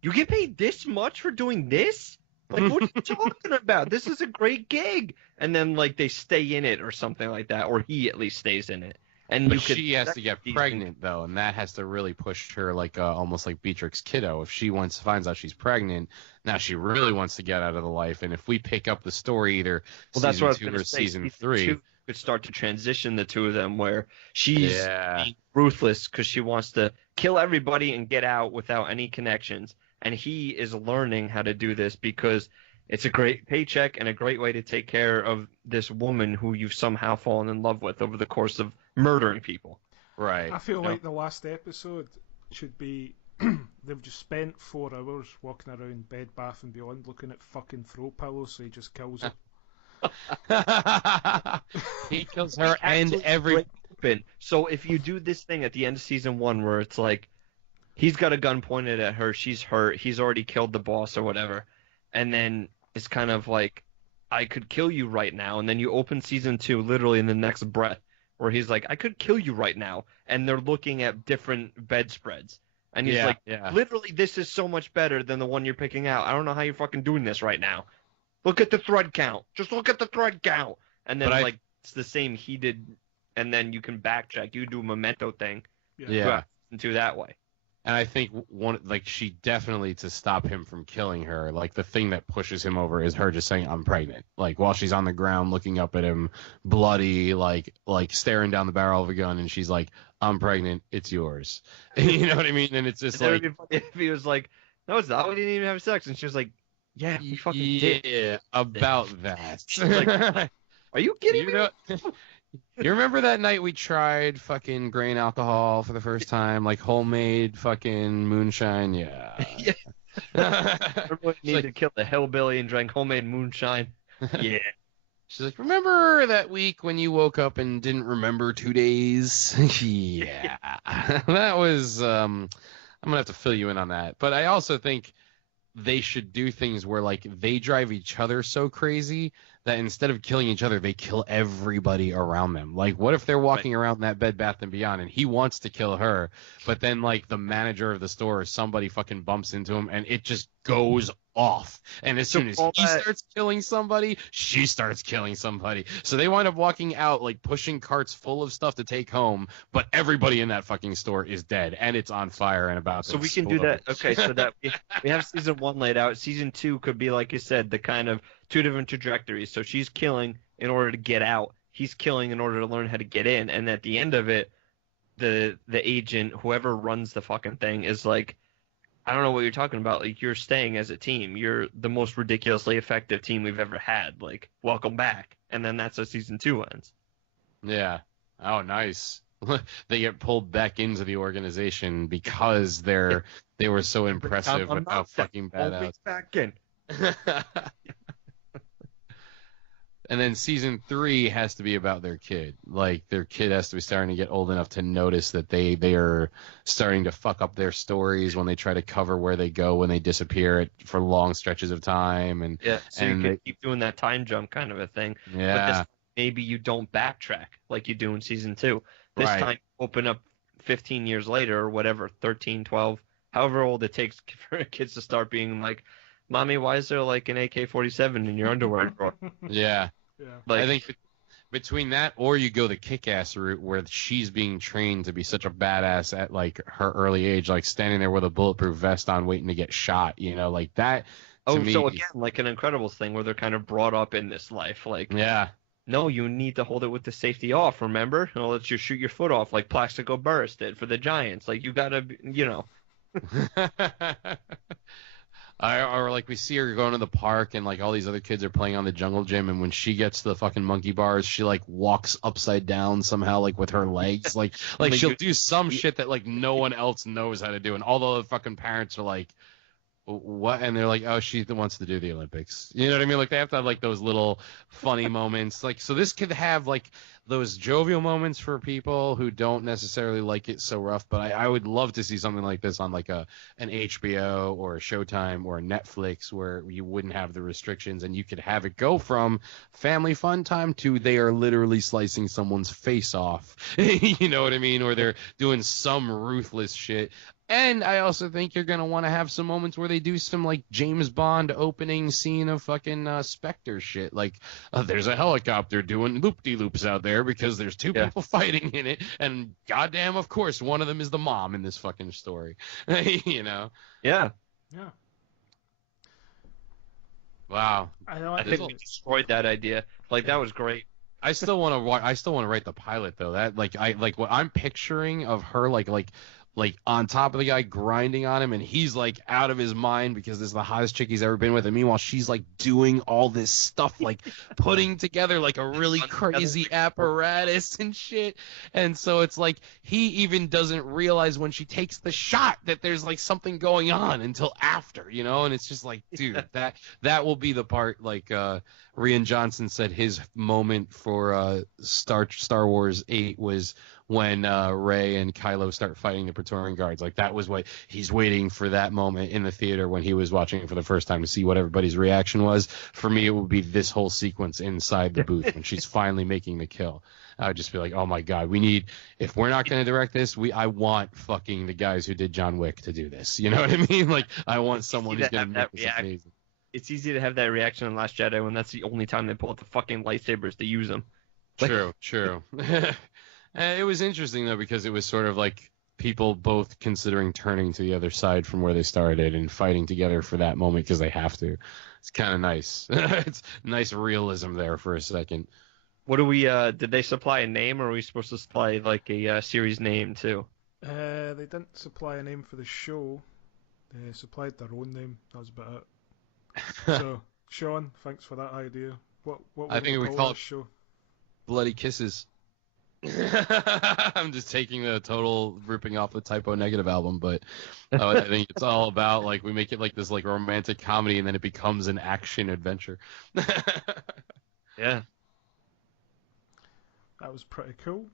you get paid this much for doing this? Like, what are you talking about? This is a great gig. And then, like, they stay in it or something like that, or he at least stays in it. And but she has to get pregnant, though, and that has to really push her, like almost like Beatrix Kiddo. If she finds out she's pregnant, now she really wants to get out of the life. And if we pick up the story either season 2 or season 3, could start to transition the two of them, where she's being ruthless because she wants to kill everybody and get out without any connections, and he is learning how to do this because it's a great paycheck and a great way to take care of this woman who you've somehow fallen in love with over the course of murdering people. Right. I feel like the last episode should be they've just spent 4 hours walking around Bed Bath and Beyond looking at fucking throw pillows, so he just kills her. He kills her and every. So if you do this thing at the end of season 1 where it's like he's got a gun pointed at her, she's hurt, he's already killed the boss or whatever, and then it's kind of like, I could kill you right now, and then you open season 2 literally in the next breath where he's like, I could kill you right now, and they're looking at different bedspreads, and he's like, literally, this is so much better than the one you're picking out. I don't know how you're fucking doing this right now. Look at the thread count. Just look at the thread count. And then like it's the same he did, and then you can backtrack. You do a memento thing. Yeah. Into that way. And I think she definitely, to stop him from killing her, like the thing that pushes him over is her just saying, I'm pregnant. Like while she's on the ground looking up at him, bloody, like staring down the barrel of a gun, and she's like, I'm pregnant, it's yours. You know what I mean? And it's just like, if he was like, no, it's not. We didn't even have sex. And she was like, yeah, we fucking did. Yeah, about that. Like, are you kidding me? You remember that night we tried fucking grain alcohol for the first time, like homemade fucking moonshine? Yeah. Everyone needed to kill the hillbilly and drank homemade moonshine. Yeah. She's like, remember that week when you woke up and didn't remember 2 days? Yeah. That was, I'm going to have to fill you in on that. But I also think they should do things where, like, they drive each other so crazy that instead of killing each other, they kill everybody around them. Like, what if they're walking around that Bed Bath & Beyond and he wants to kill her, but then, like, the manager of the store or somebody fucking bumps into him and it just goes off. And as soon as he starts killing somebody, she starts killing somebody. So they wind up walking out, like, pushing carts full of stuff to take home, but everybody in that fucking store is dead and it's on fire and about to explode. So we can do that. Okay, so that we have season 1 laid out. Season 2 could be, like you said, the kind of 2 different trajectories. So she's killing in order to get out. He's killing in order to learn how to get in. And at the end of it, the agent, whoever runs the fucking thing, is like, I don't know what you're talking about. Like, you're staying as a team. You're the most ridiculously effective team we've ever had. Like, welcome back. And then that's how season 2 ends. Yeah. Oh, nice. They get pulled back into the organization because they were so impressive with how fucking badass. Back in. And then season 3 has to be about their kid. Like, their kid has to be starting to get old enough to notice that they are starting to fuck up their stories when they try to cover where they go when they disappear for long stretches of time. And so you can keep doing that time jump kind of a thing. Yeah. But maybe you don't backtrack like you do in season 2. This time, open up 15 years later or whatever, 13, 12, however old it takes for kids to start being like, Mommy, why is there like an AK-47 in your underwear drawer? Yeah. Yeah. I think between that or you go the kick-ass route where she's being trained to be such a badass at like her early age, like standing there with a bulletproof vest on waiting to get shot, you know, like that. So again, like an Incredibles thing where they're kind of brought up in this life. Like, yeah. No, you need to hold it with the safety off, remember? It'll let you shoot your foot off like Plaxico Burress did for the Giants. Like, you gotta, you know. Or like we see her going to the park and like all these other kids are playing on the jungle gym, and when she gets to the fucking monkey bars, she like walks upside down somehow, like with her legs, like she'll do some shit that like no one else knows how to do, and all the other fucking parents are like, what? And they're like, oh, she wants to do the Olympics. You know what I mean? Like they have to have like those little funny moments. Like, so this could have like those jovial moments for people who don't necessarily like it so rough. But I would love to see something like this on like an HBO or a Showtime or a Netflix where you wouldn't have the restrictions and you could have it go from family fun time to they are literally slicing someone's face off. You know what I mean? Or they're doing some ruthless shit. And I also think you're going to want to have some moments where they do some, like, James Bond opening scene of fucking Spectre shit. Like, there's a helicopter doing loop-de-loops out there because there's two people fighting in it. And goddamn, of course, one of them is the mom in this fucking story. You know? Yeah. Yeah. Wow. I think we destroyed that idea. Like, that was great. I still want to write the pilot, though. That, like what I'm picturing of her, like on top of the guy grinding on him, and he's like out of his mind because this is the hottest chick he's ever been with, and meanwhile she's like doing all this stuff, like putting together like a really crazy apparatus and shit. And so it's like he even doesn't realize when she takes the shot that there's like something going on until after, you know. And it's just like, dude, that will be the part, like Rian Johnson said his moment for Star Wars 8 was when Rey and Kylo start fighting the Praetorian Guards. Like, that was what he's waiting for, that moment in the theater when he was watching it for the first time to see what everybody's reaction was. For me, it would be this whole sequence inside the booth when she's finally making the kill. I would just be like, oh my god, if we're not going to direct this, I want fucking the guys who did John Wick to do this. You know what I mean? Like, I want someone who's going to make this amazing. It's easy to have that reaction in Last Jedi when that's the only time they pull out the fucking lightsabers to use them. True. It was interesting though, because it was sort of like people both considering turning to the other side from where they started and fighting together for that moment because they have to. It's kind of nice. It's nice realism there for a second. What do we? Did they supply a name, or are we supposed to supply like a series name too? They didn't supply a name for the show. They supplied their own name. That was about it. So, Sean, thanks for that idea. What I think we call it show? Bloody Kisses. I'm just taking the total ripping off the Typo Negative album, but I think it's all about like we make it like this like romantic comedy, and then it becomes an action adventure. Yeah. That was pretty cool.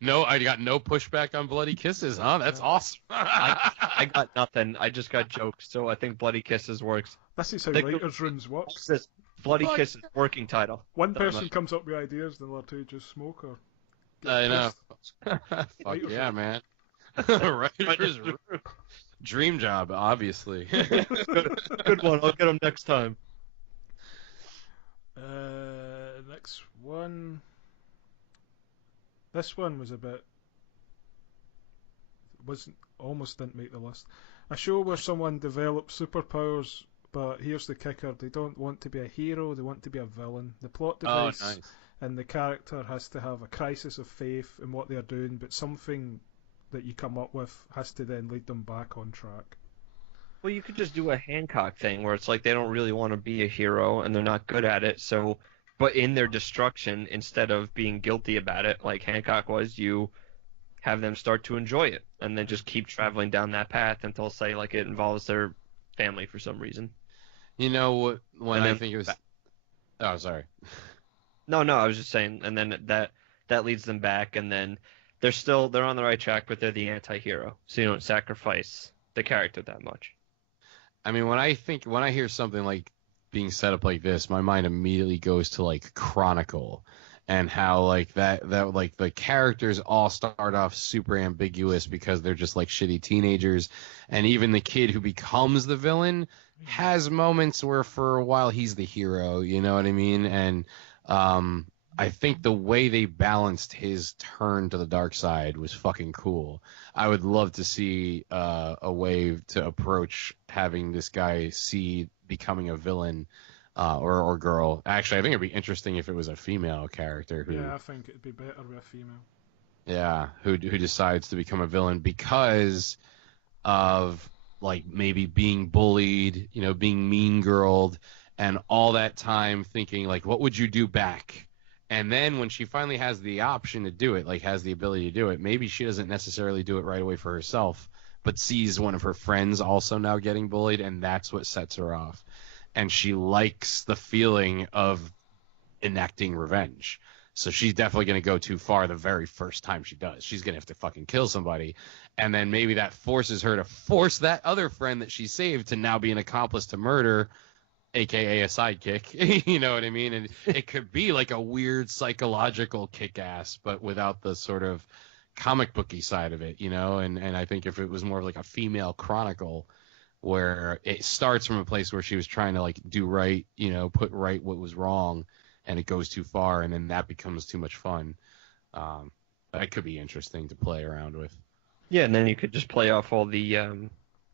No, I got no pushback on Bloody Kisses, huh? That's awesome. I got nothing. I just got jokes, so I think Bloody Kisses works. This is how writers' rooms work. Bloody Kisses working title. One person comes up with ideas, the other two just smoke or. I know. Fuck yeah, man. Writers' room. Dream job, obviously. Good one. I'll get them next time. Next one. This one was almost didn't make the list. A show where someone develops superpowers, but here's the kicker: they don't want to be a hero; they want to be a villain. The plot device nice. and the character has to have a crisis of faith in what they're doing, but something that you come up with has to then lead them back on track. Well, you could just do a Hancock thing where it's like they don't really want to be a hero and they're not good at it, so. But in their destruction, instead of being guilty about it, like Hancock was, you have them start to enjoy it, and then just keep traveling down that path until, say, like it involves their family for some reason. You know what? When I think it was. Oh, sorry. No, I was just saying, and then that leads them back, and then they're on the right track, but they're the anti-hero, so you don't sacrifice the character that much. I mean, when I hear something like being set up like this, my mind immediately goes to like Chronicle, and how like that like the characters all start off super ambiguous because they're just like shitty teenagers, and even the kid who becomes the villain has moments where for a while he's the hero, you know what I mean? And I think the way they balanced his turn to the dark side was fucking cool. I would love to see a way to approach having this guy see becoming a villain or girl. Actually, I think it'd be interesting if it was a female character who. Yeah, I think it'd be better with a female. Yeah, who decides to become a villain because of like maybe being bullied, you know, being mean girled, and all that time thinking like, what would you do back? And then when she finally has the option to do it, like has the ability to do it, maybe she doesn't necessarily do it right away for herself, but sees one of her friends also now getting bullied, and that's what sets her off. And she likes the feeling of enacting revenge. So she's definitely going to go too far the very first time she does. She's going to have to fucking kill somebody. And then maybe that forces her to force that other friend that she saved to now be an accomplice to murder, aka a sidekick. You know what I mean? And it could be like a weird psychological kick-ass, but without the sort of comic booky side of it, you know? And I think if it was more of like a female Chronicle where it starts from a place where she was trying to like do right, you know, put right what was wrong, and it goes too far, and then that becomes too much fun. That could be interesting to play around with. Yeah, and then you could just play off all the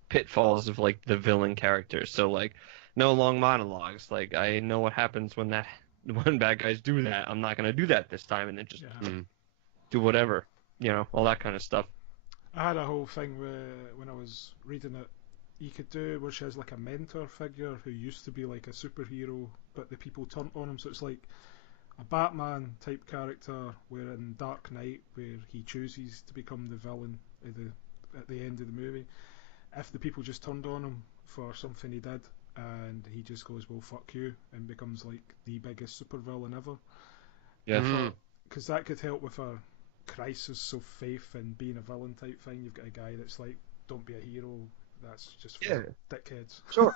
pitfalls of like the villain characters. So like no long monologues. Like I know what happens when bad guys do that. I'm not gonna do that this time, and then just do whatever, you know, all that kind of stuff. I had a whole thing when I was reading it. You could do where she has like a mentor figure who used to be like a superhero, but the people turned on him. So it's like a Batman type character, where in Dark Knight, where he chooses to become the villain at the end of the movie. If the people just turned on him for something he did, and he just goes, well, fuck you, and becomes like the biggest supervillain ever. Yeah. Because that could help with a crisis of faith and being a villain type thing. You've got a guy that's like, don't be a hero. That's just for dickheads. Sure.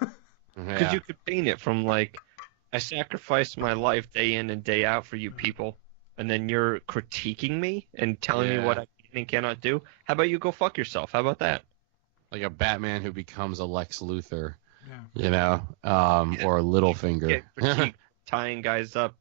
Because you could paint it from like, I sacrificed my life day in and day out for you people, and then you're critiquing me and telling me what I can and cannot do. How about you go fuck yourself? How about that? Like a Batman who becomes a Lex Luthor, Yeah. or a Littlefinger. Critique tying guys up.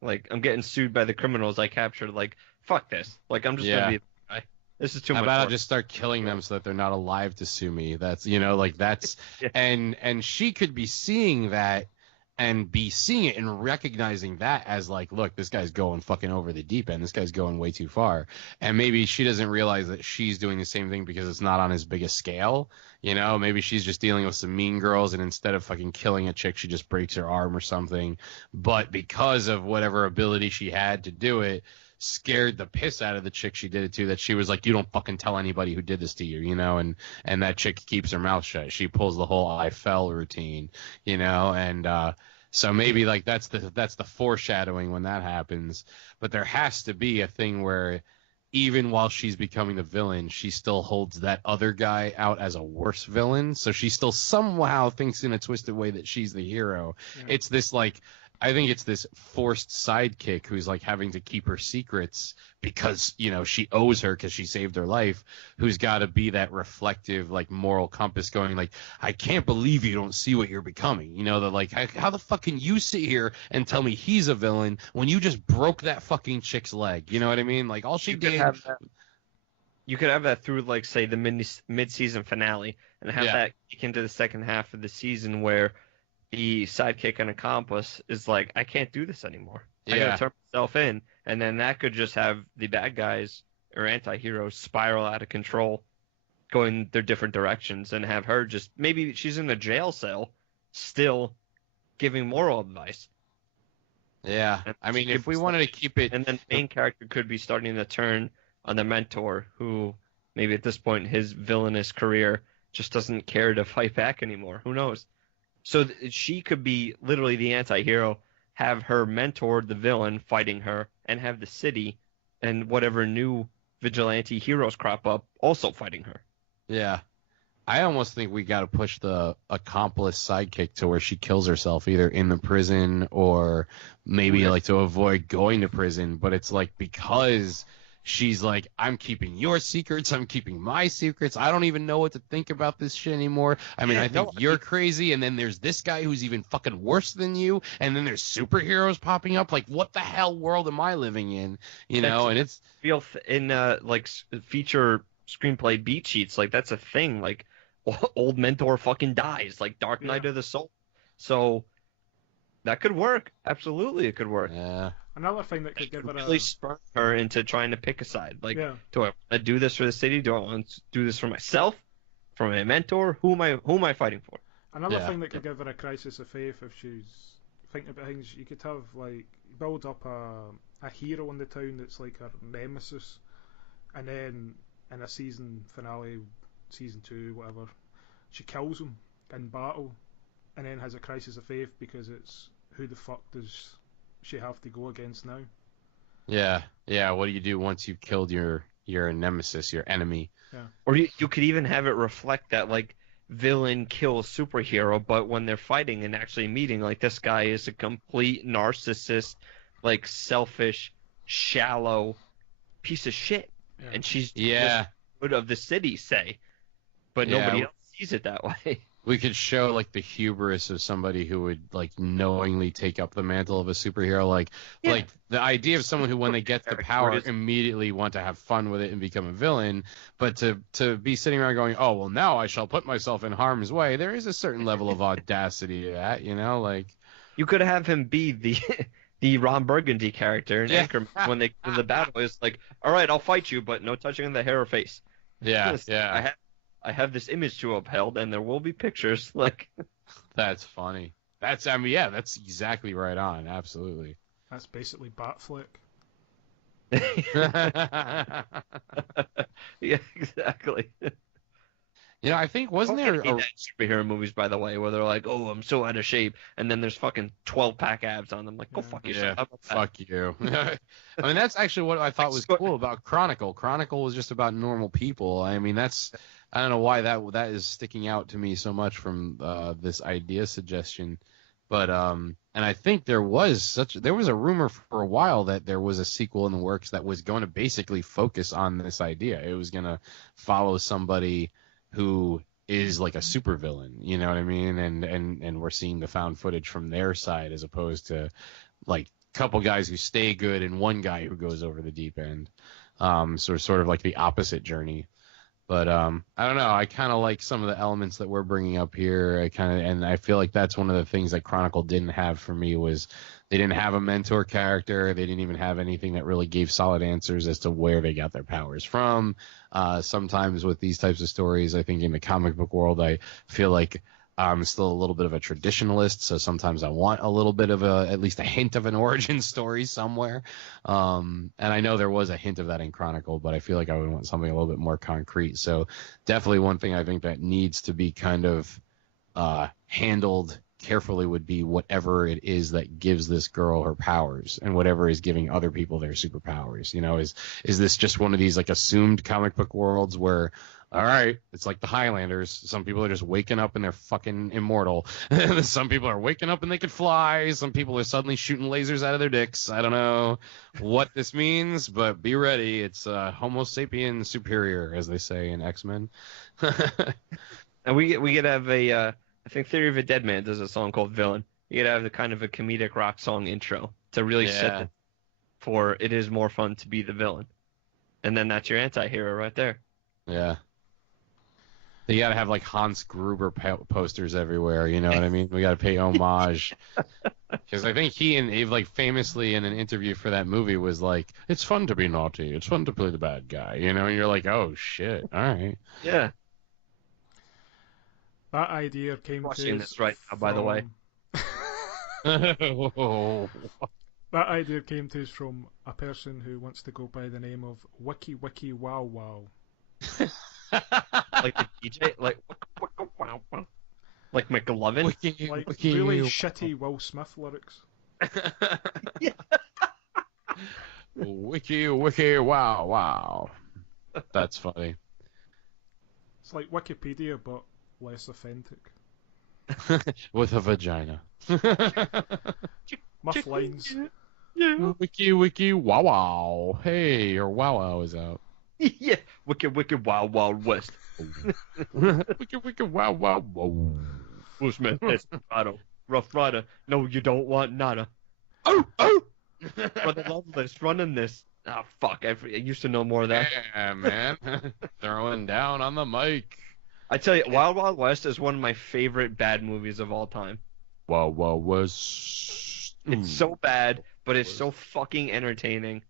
Like, I'm getting sued by the criminals I captured. Like, fuck this. Like, I'm just gonna be a guy. This is too much. How about I work. just start killing them so that they're not alive to sue me? That's that's Yeah. and she could be seeing that and be seeing it and recognizing that as like, look, this guy's going fucking over the deep end. This guy's going way too far. And maybe she doesn't realize that she's doing the same thing because it's not on as big a scale. Maybe she's just dealing with some mean girls, and instead of fucking killing a chick, she just breaks her arm or something. But because of whatever ability she had to do it, scared the piss out of the chick she did it to, that she was like, you don't fucking tell anybody who did this to you, and that chick keeps her mouth shut. She pulls the whole I fell routine, and so maybe like that's the foreshadowing when that happens. But there has to be a thing where even while she's becoming the villain, she still holds that other guy out as a worse villain, so she still somehow thinks in a twisted way that she's the hero. It's this like, I think it's this forced sidekick who's like having to keep her secrets because, she owes her because she saved her life, who's got to be that reflective, like, moral compass going like, I can't believe you don't see what you're becoming. That like, how the fuck can you sit here and tell me he's a villain when you just broke that fucking chick's leg? You know what I mean? Like, all she did. You could have that through, like, say, the mid-season finale, and have that kick into the second half of the season where the sidekick and accomplice is like, I can't do this anymore. I gotta turn myself in. And then that could just have the bad guys or anti-heroes spiral out of control, going their different directions, and have her just, maybe she's in a jail cell still giving moral advice. Yeah. I mean, if we wanted to keep it. And then the main character could be starting to turn on the mentor, who maybe at this point in his villainous career just doesn't care to fight back anymore. Who knows? So she could be literally the anti-hero, have her mentor, the villain, fighting her, and have the city and whatever new vigilante heroes crop up also fighting her. Yeah. I almost think we got to push the accomplice sidekick to where she kills herself either in the prison or maybe like to avoid going to prison. But it's like, because she's like, I'm keeping your secrets, I'm keeping my secrets, I don't even know what to think about this shit anymore. I mean, I think you're crazy, and then there's this guy who's even fucking worse than you, and then there's superheroes popping up. Like, what the hell world am I living in? And it's real in like feature screenplay beat sheets, like that's a thing. Like, old mentor fucking dies, like Dark Knight of the Soul. So that could work. Absolutely, it could work. Yeah. Another thing that could give her really spur her into trying to pick a side. Like, do I want to do this for the city? Do I want to do this for myself? For my mentor? Who am I fighting for? Another thing that could give her a crisis of faith, if she's thinking about things, you could have, like, build up a hero in the town that's like her nemesis, and then in a season finale, season 2, whatever, she kills him in battle, and then has a crisis of faith because it's, who the fuck does she have to go against now? Yeah. What do you do once you've killed your nemesis, your enemy? Yeah. Or you could even have it reflect that, like, villain kills superhero, but when they're fighting and actually meeting, like, this guy is a complete narcissist, like, selfish, shallow piece of shit, and she's good of the city, say, but nobody else sees it that way. We could show, like, the hubris of somebody who would, like, knowingly take up the mantle of a superhero. Like the idea of someone who, when they get the power, immediately want to have fun with it and become a villain. But to be sitting around going, oh, well, now I shall put myself in harm's way, there is a certain level of audacity to that, like. You could have him be the Ron Burgundy character in Anchorman when they do the battle. Is like, all right, I'll fight you, but no touching on the hair or face. Yeah. I have this image to uphold, and there will be pictures. Like, that's funny. That's exactly right on. Absolutely. That's basically Batflick. Yeah, exactly. I think wasn't there superhero movies, by the way, where they're like, "Oh, I'm so out of shape," and then there's fucking 12-pack abs on them. Like, go fuck yourself. Yeah, fuck you. I mean, that's actually what I thought was cool about Chronicle. Chronicle was just about normal people. I mean, I don't know why that is sticking out to me so much from this idea suggestion. But and I think there was a rumor for a while that there was a sequel in the works that was going to basically focus on this idea. It was going to follow somebody who is like a supervillain, you know what I mean? And we're seeing the found footage from their side as opposed to like a couple guys who stay good and one guy who goes over the deep end. Sort of like the opposite journey. But I don't know. I kind of like some of the elements that we're bringing up here. And I feel like that's one of the things that Chronicle didn't have for me was they didn't have a mentor character. They didn't even have anything that really gave solid answers as to where they got their powers from. Sometimes with these types of stories, I think in the comic book world, I feel like I'm still a little bit of a traditionalist, so sometimes I want a little bit of at least a hint of an origin story somewhere. And I know there was a hint of that in Chronicle, but I feel like I would want something a little bit more concrete. So definitely one thing I think that needs to be kind of handled carefully would be whatever it is that gives this girl her powers and whatever is giving other people their superpowers. You know, is this just one of these like assumed comic book worlds where all right, it's like the Highlanders. Some people are just waking up and they're fucking immortal. Some people are waking up and they can fly. Some people are suddenly shooting lasers out of their dicks. I don't know what this means, but be ready. It's Homo sapien superior, as they say in X-Men. And we could have I think Theory of a Dead Man does a song called Villain. You could have the kind of a comedic rock song intro to really set it for it is more fun to be the villain. And then that's your anti-hero right there. Yeah. You got to have like Hans Gruber posters everywhere. You know what I mean? We got to pay homage. Because I think he and Ave, like, famously in an interview for that movie was like, it's fun to be naughty. It's fun to play the bad guy. You know, and you're like, oh, shit. All right. Yeah. That idea came to Watching us this right now, by the way. That idea came to us from a person who wants to go by the name of Wiki Wiki Wow Wow. Like the DJ, like McLovin, like really shitty Will Smith lyrics. Yeah. Wiki wow wow. That's funny. It's like Wikipedia but less authentic. With a vagina. Muff lines. Yeah. Wiki wow wow. Hey, your wow wow is out. Yeah, wicked wild wild west. Wiki wow wow wow. Will Smith, Desperado, Rough Rider. No, you don't want nada. Oh. Brother Loveless running this. Ah, fuck. I used to know more of that. Yeah, man. Throwing down on the mic. I tell you, Wild Wild West is one of my favorite bad movies of all time. Wild Wild West. It's so bad, but it's so fucking entertaining.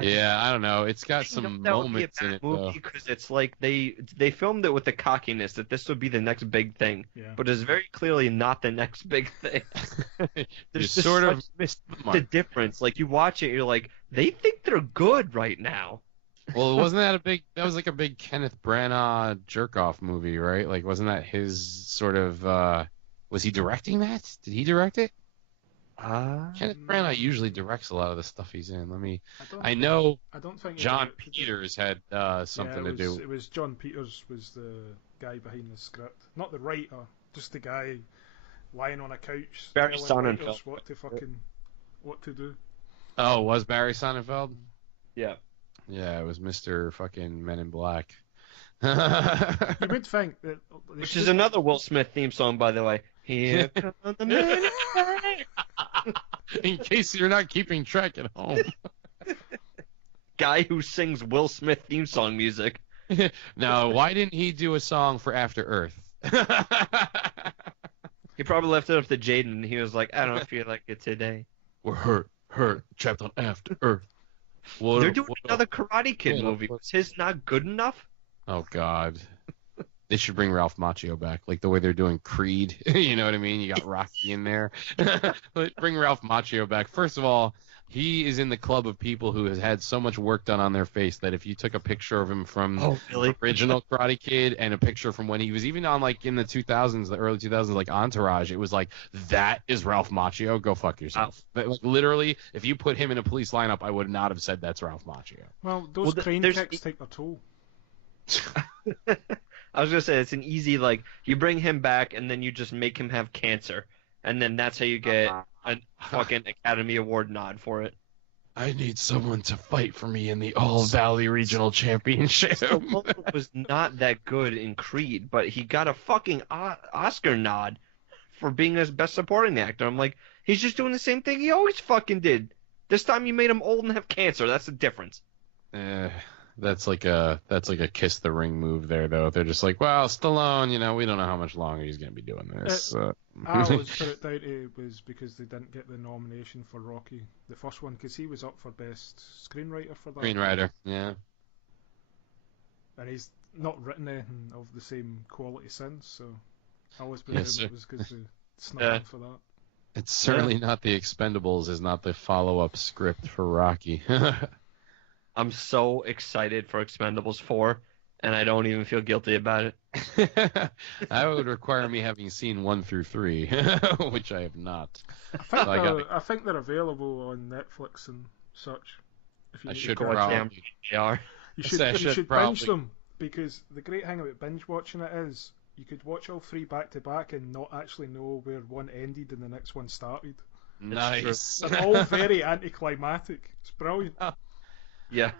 Yeah, I don't know. It's got some moments in it, though. Because it's like they filmed it with the cockiness that this would be the next big thing, but it's very clearly not the next big thing. There's just sort of missed the difference. Like you watch it, you're like, they think they're good right now. Well, wasn't that was like a big Kenneth Branagh jerk-off movie, right? Like, wasn't that his sort of, was he directing that? Did he direct it? Kenneth Branagh usually directs a lot of the stuff he's in. I don't think John Peters had something to do. It was John Peters was the guy behind the script, not the writer, just the guy lying on a couch. Barry Sonnenfeld. What to do? Oh, was Barry Sonnenfeld? Yeah. Yeah, it was Mr. fucking Men in Black. You would think that. Which is another Will Smith theme song, by the way. Here come the men. In case you're not keeping track at home. Guy who sings Will Smith theme song music. Now, why didn't he do a song for After Earth? He probably left it up to Jaden, and he was like, I don't feel like it today. We're hurt, trapped on After Earth. They're doing another Karate Kid movie. Was his not good enough? Oh, God. They should bring Ralph Macchio back, like the way they're doing Creed. You know what I mean? You got Rocky in there. Bring Ralph Macchio back. First of all, he is in the club of people who has had so much work done on their face that if you took a picture of him from the original Karate Kid and a picture from when he was even on, like, in the 2000s, the early 2000s, like Entourage, it was like, that is Ralph Macchio. Go fuck yourself. But, like, literally, if you put him in a police lineup, I would not have said that's Ralph Macchio. Well, those crane kicks take their toll. I was going to say, it's an easy, like, you bring him back and then you just make him have cancer. and then that's how you get a fucking Academy Award nod for it. I need someone to fight for me in the All Valley Regional Championship. Stallone was not that good in Creed, but he got a fucking Oscar nod for being his best supporting actor. I'm like, he's just doing the same thing he always fucking did. This time you made him old and have cancer. That's the difference. That's like a kiss the ring move there, though. They're just like, well, Stallone, we don't know how much longer he's gonna be doing this. I always put it down to was because they didn't get the nomination for Rocky, the first one, because he was up for best screenwriter for that. Screenwriter, yeah. And he's not written anything of the same quality since, so I always believe it was because they snuck him for that. It's certainly not The Expendables is not the follow-up script for Rocky. I'm so excited for Expendables 4, and I don't even feel guilty about it. That would require me having seen 1 through 3, which I have not. I think they're available on Netflix and such. If you I need should to watch probably. them. They are. You I should should binge them, because the great thing about binge watching it is you could watch all 3 back to back and not actually know where one ended and the next one started. Nice. They're all very anticlimactic. It's brilliant. Yeah.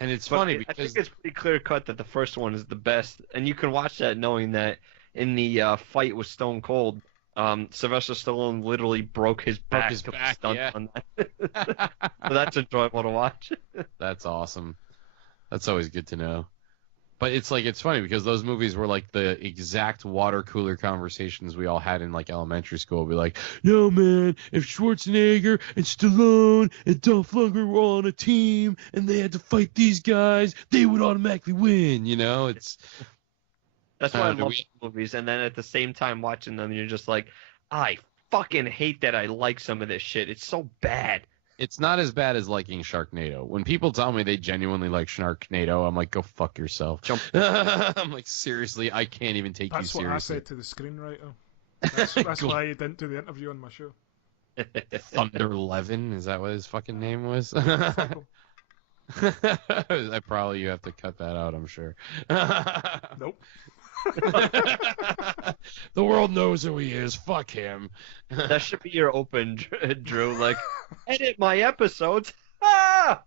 And it's funny because I think it's pretty clear cut that the first one is the best, and you can watch that knowing that in the fight with Stone Cold, Sylvester Stallone literally broke his back. Yeah. On that. So that's enjoyable to watch. That's awesome. That's always good to know. But it's funny because those movies were like the exact water cooler conversations we all had in like elementary school. We'd be like, yo man, if Schwarzenegger and Stallone and Dolph Lundgren were all on a team and they had to fight these guys, they would automatically win. It's that's why I love movies. And then at the same time watching them, you're just like, I fucking hate that I like some of this shit. It's so bad. It's not as bad as liking Sharknado. When people tell me they genuinely like Sharknado, I'm like, go fuck yourself. I'm like, seriously, I can't even take you seriously. That's what I said to the screenwriter. That's why he didn't do the interview on my show. Thunder Levin, is that what his fucking name was? You have to cut that out, I'm sure. Nope. The world knows who he is. Fuck him. That should be your open, Drew. Like, edit my episodes. Ah!